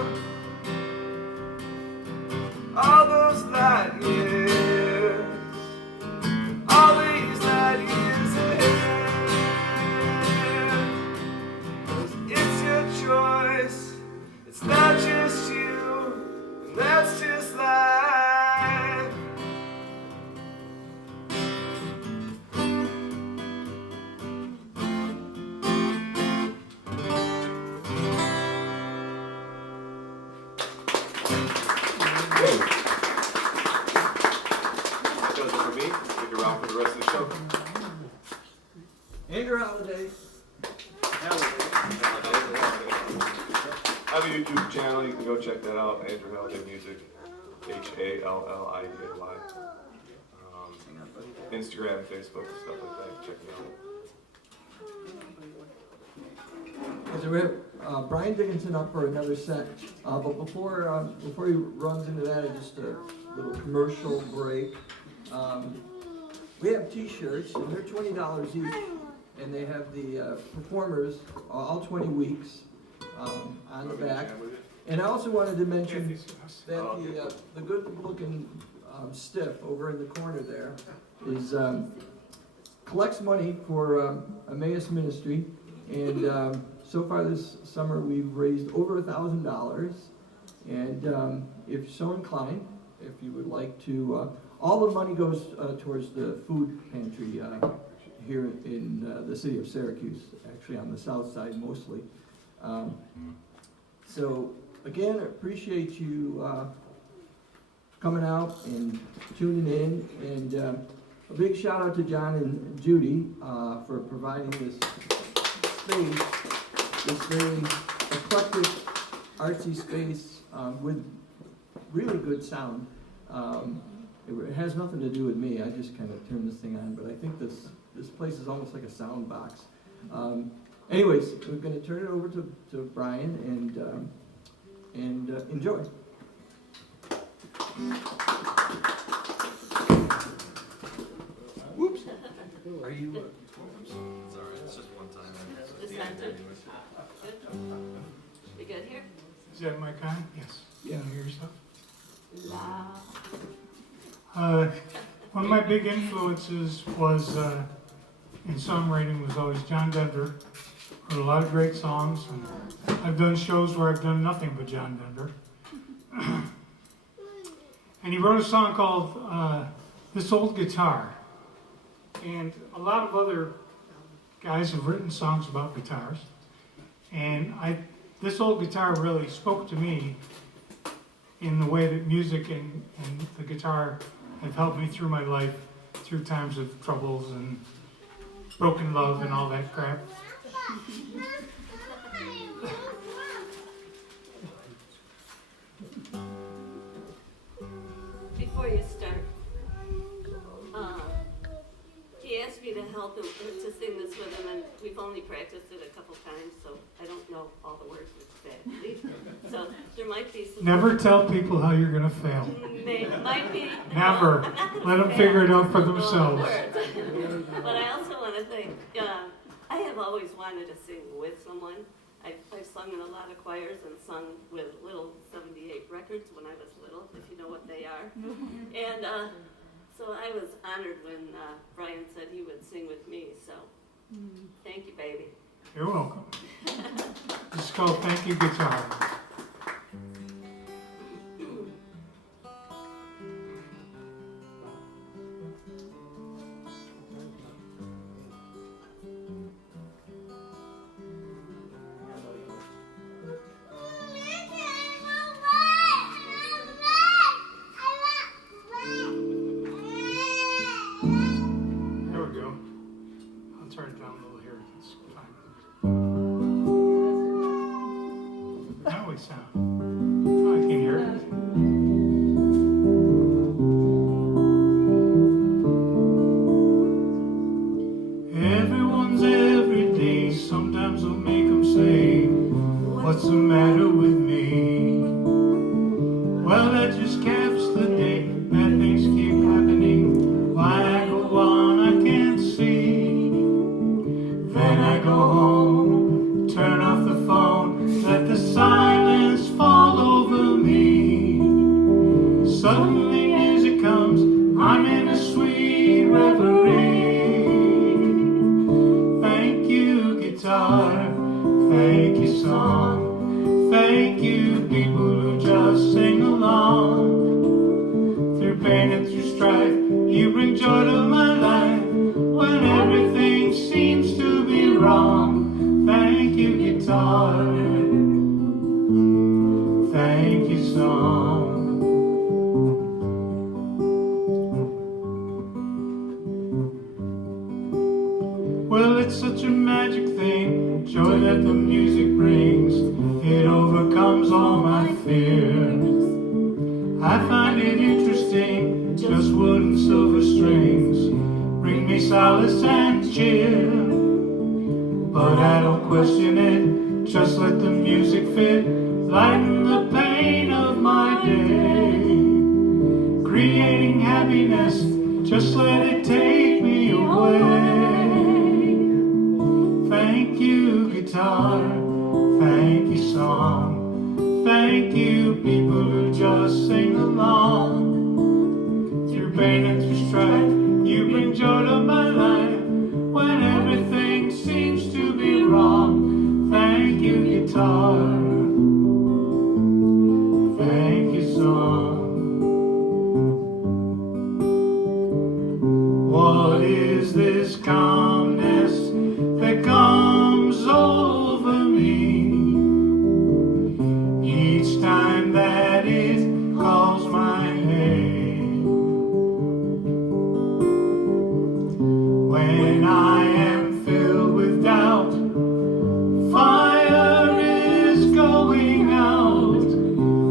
All those light years, all these light years ahead. 'Cause it's your choice, it's not just you, and that's just life. That does it for me. Stick around for the rest of the show. Andrew Halliday. I have a YouTube channel. You can go check that out. Andrew Halliday Music. Halliday. Instagram, Facebook, stuff like that. Check it out. So we have Bryan Dickenson up for another set, but before he runs into that, just a little commercial break. We have T-shirts, and they're $20 each, and they have the performers all 20 weeks on the back. And I also wanted to mention that the good-looking stiff over in the corner there is collects money for Emmaus Ministry, and so far this summer we've raised over $1,000. And if so inclined, if you would like to, all the money goes towards the food pantry here in the city of Syracuse, actually on the south side mostly. So again, I appreciate you coming out and tuning in, and a big shout out to John and Judy for providing this space, this very eclectic, artsy space with really good sound. It has nothing to do with me. I just kind of turned this thing on, but I think this place is almost like a sound box. Anyways, we're going to turn it over to Bryan and enjoy. Whoops. Are you? It's alright, it's just one time. This time too? Good? You good here? Is that mic on? Yes. Yeah. Can you hear yourself? Loud. One of my big influences was in songwriting was always John Denver. Wrote a lot of great songs, and I've done shows where I've done nothing but John Denver. And he wrote a song called This Old Guitar. And a lot of other guys have written songs about guitars. And this old guitar really spoke to me in the way that music and the guitar have helped me through my life, through times of troubles and broken love and all that crap. Before you start, he asked me to help him to sing this with him, and we've only practiced it a couple times, so I don't know all the words exactly. So there might be some. Never tell people how you're going to fail. Might be. Never. Let them figure it out for themselves. But I also want to thank. I have always wanted to sing with someone. I've sung in a lot of choirs and sung with little 78 records when I was little, if you know what they are. And so I was honored when Bryan said he would sing with me. So thank you, baby. You're welcome. It's called Thank You Guitar. turn it down a little here. It's fine. Now we sound. Oh, I can hear it. Everyone's every day. Sometimes I'll make them say, what's the matter with me? Well, that just caps the day. Bad things keep happening. Why I go on, I can't see. Then I go home, turn off the phone, let the silence fall over me. Suddenly music comes, I'm in a sweet reverie. Thank you, guitar, thank you, song, thank you, people who just sing along. Through pain and through strife, you bring joy to my life. When everything seems to be wrong, thank you, guitar, thank you, song. Well, it's such a magic thing, joy that the music brings. It overcomes all my fears. I find it interesting, just wood and silver strings bring me solace and cheer. But I don't question it, just let the music fit, lighten the pain of my day. Creating happiness, just let it take me away. Thank you, guitar, thank you, song, thank you, people who just sing along. Through pain and through strife, you bring joy to my life. When everything seems to be wrong, thank you, guitar, thank you, song. What is this calmness that comes over me each time that it calls my name? When I am filled with doubt, fire is going out,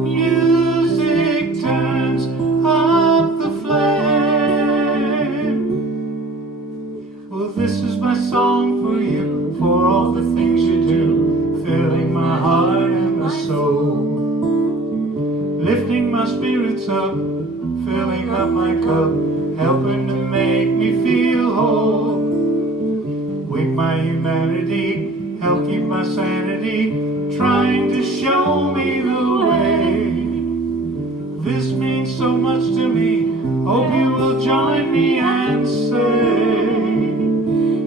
music turns up the flame. Well, this is my song for you, for all the things you do, filling my heart and my soul, lifting my spirits up, filling up my cup, helping to make me feel whole. Wake my humanity, help keep my sanity, trying to show me the way. This means so much to me, hope you will join me and say,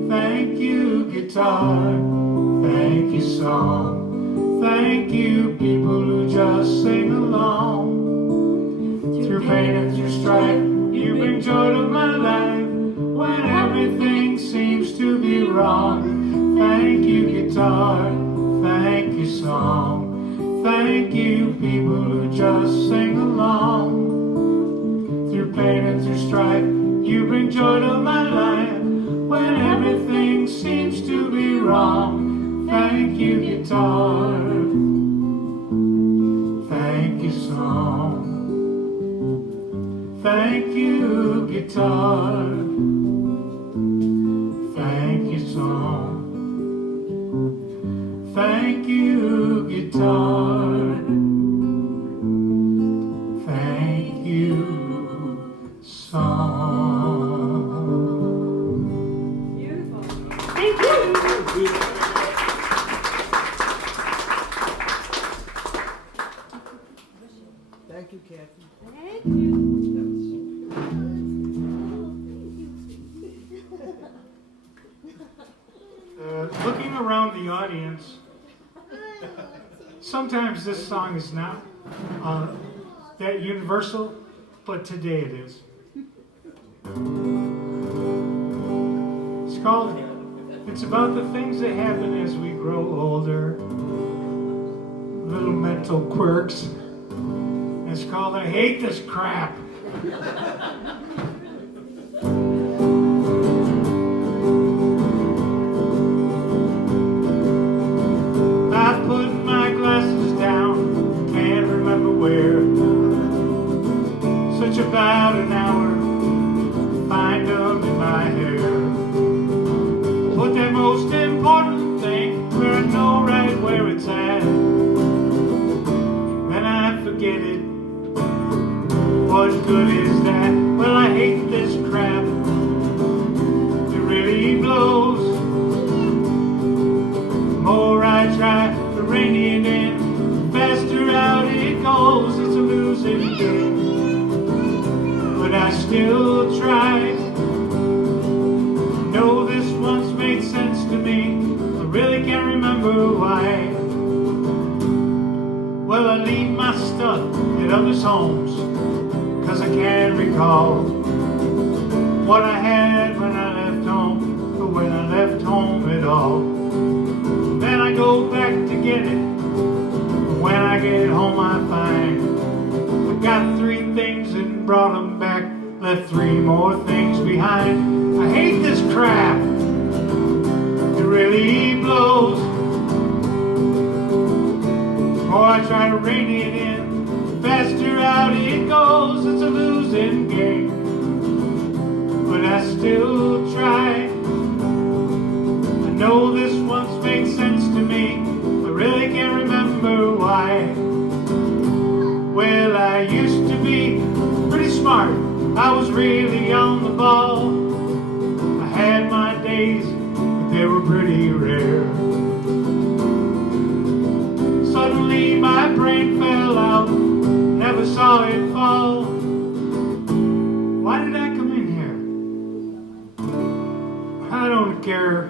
thank you, guitar, thank you, song, thank you, people who just sing along. Through pain and through strife, you bring joy to my life. When everything seems to be wrong, thank you, guitar, thank you, song, thank you, people who just sing along. Through pain and through strife, you bring joy to my life. When everything seems to be wrong, thank you, guitar, thank you, song, thank you, guitar, thank you, song, thank you, guitar, thank you, song. Beautiful. Thank you. Thank you, Kathy. Thank you. Looking around the audience, sometimes this song is not that universal, but today it is. It's about the things that happen as we grow older, little mental quirks. It's called I Hate This Crap. recall what I had when I left home, or when I left home at all. Then I go back to get it. When I get home I find I got 3 things and brought them back, left 3 more things behind. I hate this crap. It really blows. The more I try to rein it in, the faster out it goes. It's a losing game, but I still try. I know this once made sense to me. I really can't remember why. Well, I used to be pretty smart. I was really on the ball. I had my days, but they were pretty rare. Suddenly my brain fell out, never saw it fall. Why did I come in here? I don't care.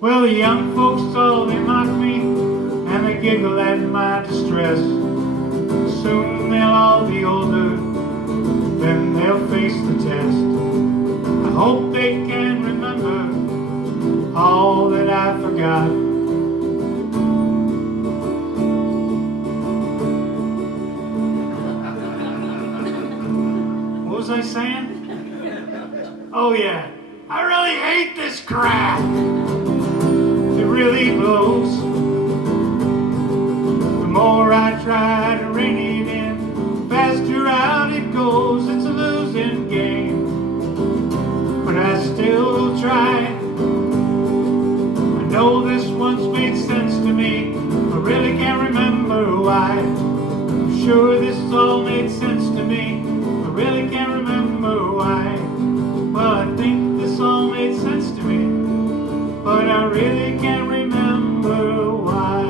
Well, the young folks all, they mock me, and they giggle at my distress. Soon they'll all be older, then they'll face the test. I hope they can remember all that I forgot. What was I saying? Oh yeah, I really hate this crap. It really blows. The more I try to rein it in, the faster out it goes. It's a losing game, but I still try. I know this once made sense to me. I really can't remember why. I'm sure this all made sense to me. I really can't remember why. Well, I think this all made sense to me, but I really can't remember why.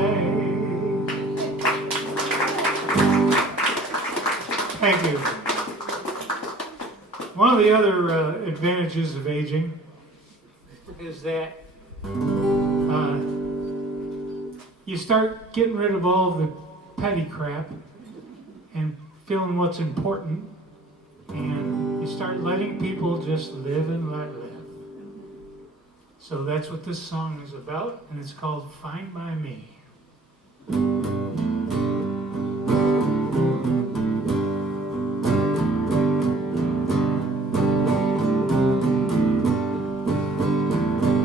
Thank you. One of the other advantages of aging is that you start getting rid of all the petty crap and feeling what's important, and you start letting people just live and let live. So that's what this song is about, and it's called Fine by Me.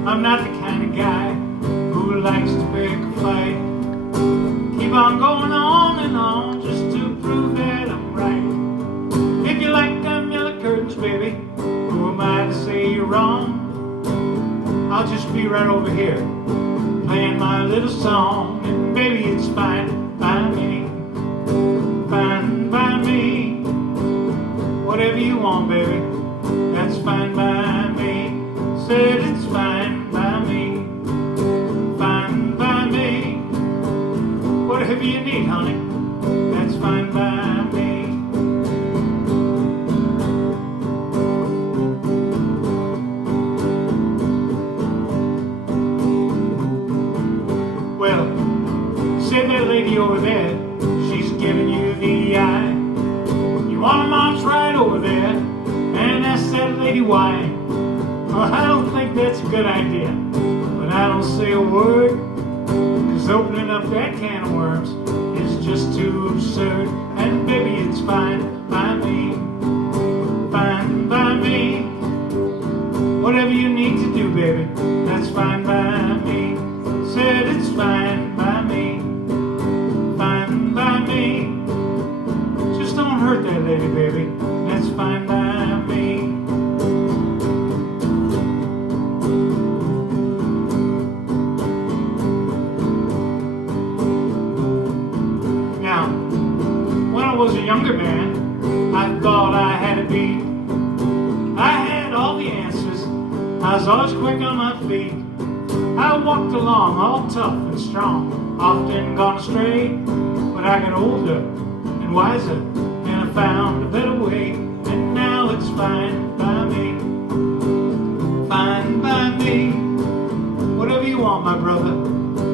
I'm not the kind of guy who likes to pick a fight. Keep on going on and on just to prove that I'm right. If you like them yellow curtains, baby, who am I to say you're wrong? I'll just be right over here playing my little song, and baby, it's fine by me. Fine by me. Whatever you want, baby, that's fine by me. Said it's fine by me. Fine by me. Whatever you need, honey, that's fine by me. Well, say that lady over there, she's giving you the eye. You want to march right over there and ask that lady why. Well, I don't think that's a good idea, but I don't say a word, 'cause opening up that can of worms is just too absurd. And baby, it's fine by me. Fine by me. Whatever you need to do, baby, that's fine by me. Said it's fine by me. Fine by me. Just don't hurt that lady, baby, that's fine by me. Now, when I was a younger man, I thought I had it beat. I had all the answers. I was always quick on my feet. I walked along all tough and strong, often gone astray. But I got older and wiser, and I found a better way. And now it's fine by me. Fine by me. Whatever you want, my brother,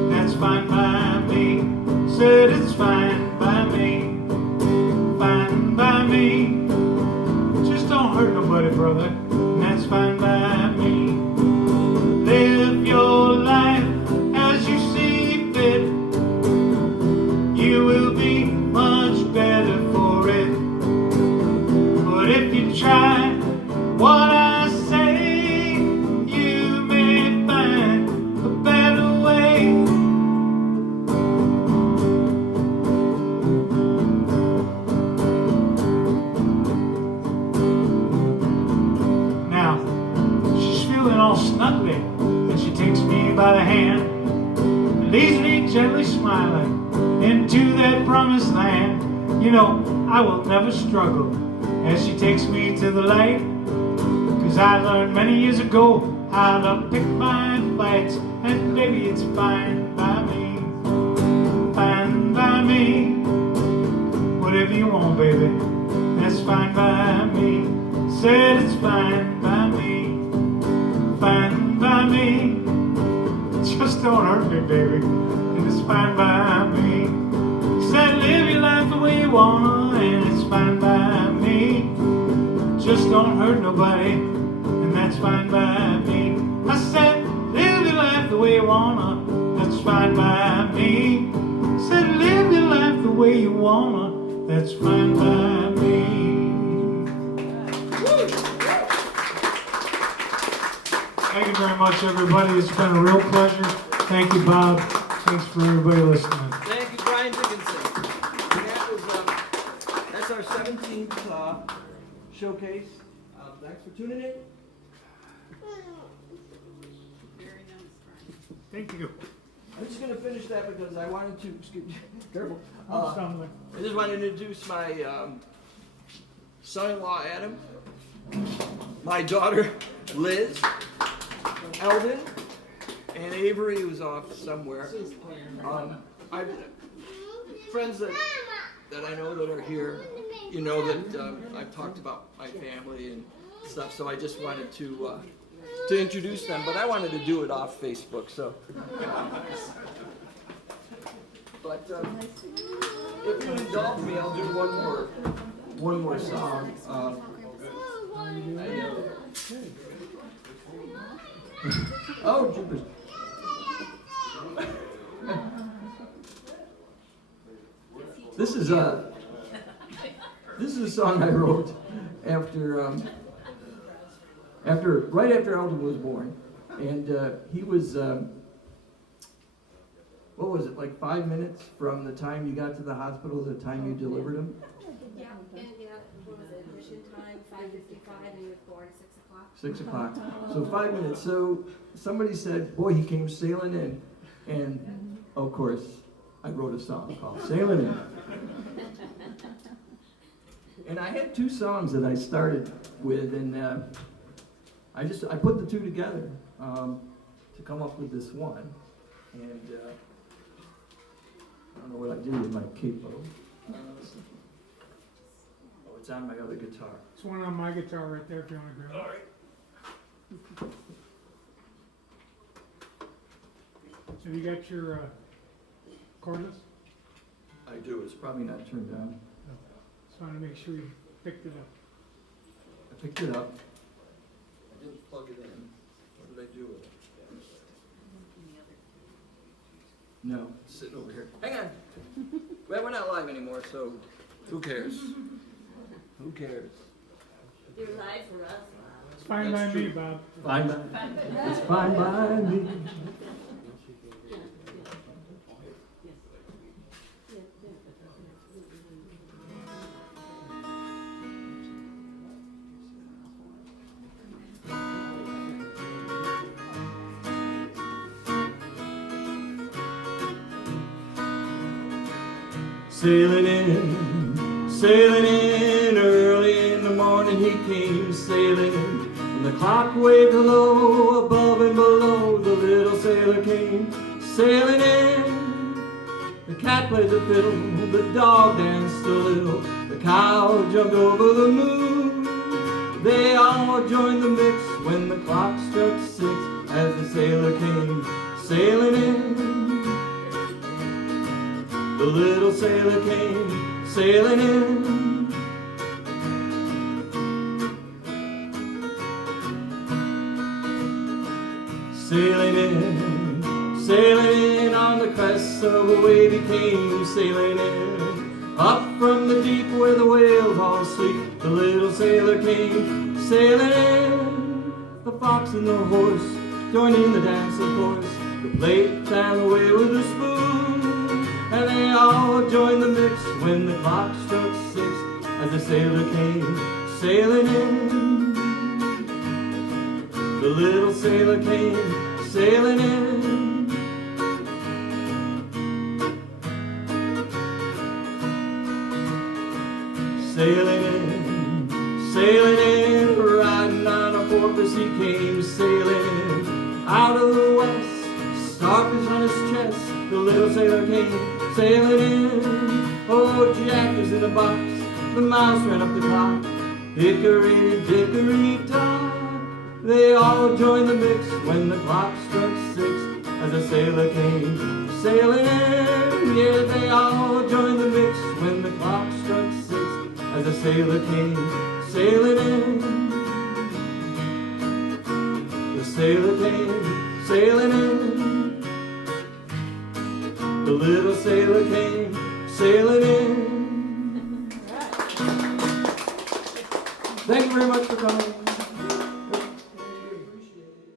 that's fine by me. Said it's fine by me. Fine by me. slowly, and she takes me by the hand and leads me gently smiling into that promised land. You know, I will never struggle as she takes me to the light, 'cause I learned many years ago how to pick my fights, and baby, it's fine by me, fine by me. Whatever you want, baby, that's fine by me. Said it's fine by me, fine by me. Just don't hurt me, baby, and it's fine by me. Said live your life the way you wanna, and it's fine by me. Just don't hurt nobody, and that's fine by me. I said live your life the way you wanna, that's fine by me. Said live your life the way you wanna, that's fine by me. Thank you very much, everybody. It's been a real pleasure. Thank you, Bob. Thanks for everybody listening. Thank you, Bryan Dickenson. And that's our 17th showcase. Thanks for tuning in. Thank you. I'm just going to finish that because I wanted to, excuse me, careful. I'm stumbling. I just want to introduce my son-in-law, Adam, my daughter, Liz, Eldon, and Avery, who's off somewhere. Friends that I know that are here, you know that I've talked about my family and stuff, so I just wanted to introduce them, but I wanted to do it off Facebook, so. But if you indulge me, I'll do one more song. Oh, Jupiter. This is a song I wrote right after Eldon was born, and he was what was it, like 5 minutes from the time you got to the hospital to the time you delivered him? Yeah, what was it, admission time, 5:55, and he was born at 6 o'clock. 6 o'clock. So 5 minutes. So somebody said, boy, he came sailing in. And of course, I wrote a song called Sailing In. And I had two songs that I started with, and I put the two together to come up with this one. And I don't know what I did with my capo. Oh, it's on my other guitar. It's one on my guitar right there if you want to grab it. All right. Have you got your cordless? I do. It's probably not turned on. Just want to make sure you picked it up. I picked it up. I didn't plug it in. What did I do with it? No, it's sitting over here. Hang on. Well, we're not live anymore, so who cares? Who cares? You're live for us. It's fine That's by me, true. Bob. Fine by It's fine by me. Sailing in, early in the morning he came sailing in. And the clock waved low, above and below, the little sailor came sailing in. The cat played the fiddle, the dog danced a little, the cow jumped over the moon. They all joined the mix when the clock struck 6, as the sailor came sailing in. The little sailor came sailing in. Sailing in on the crest of a wave he came sailing in. Up from the deep where the whales all sleep, the little sailor came sailing in. The fox and the horse joined in the dance, of course, the plate found away with a spoon. And they all joined the mix when the clock struck 6, as the sailor came sailing in. The little sailor came sailing in. Sailing in, riding on a porpoise he came sailing in. Out of the west, starfish on his chest, the little sailor came sailing in. Oh, Jack is in a box, the mouse ran up the clock. Hickory dickory dock, they all joined the mix when the clock struck 6. As the sailor came sailing in, yeah, they all joined the mix when the clock struck 6. As the sailor came sailing in, the sailor came sailing in, the little sailor came sailing in. Thank you very much for coming.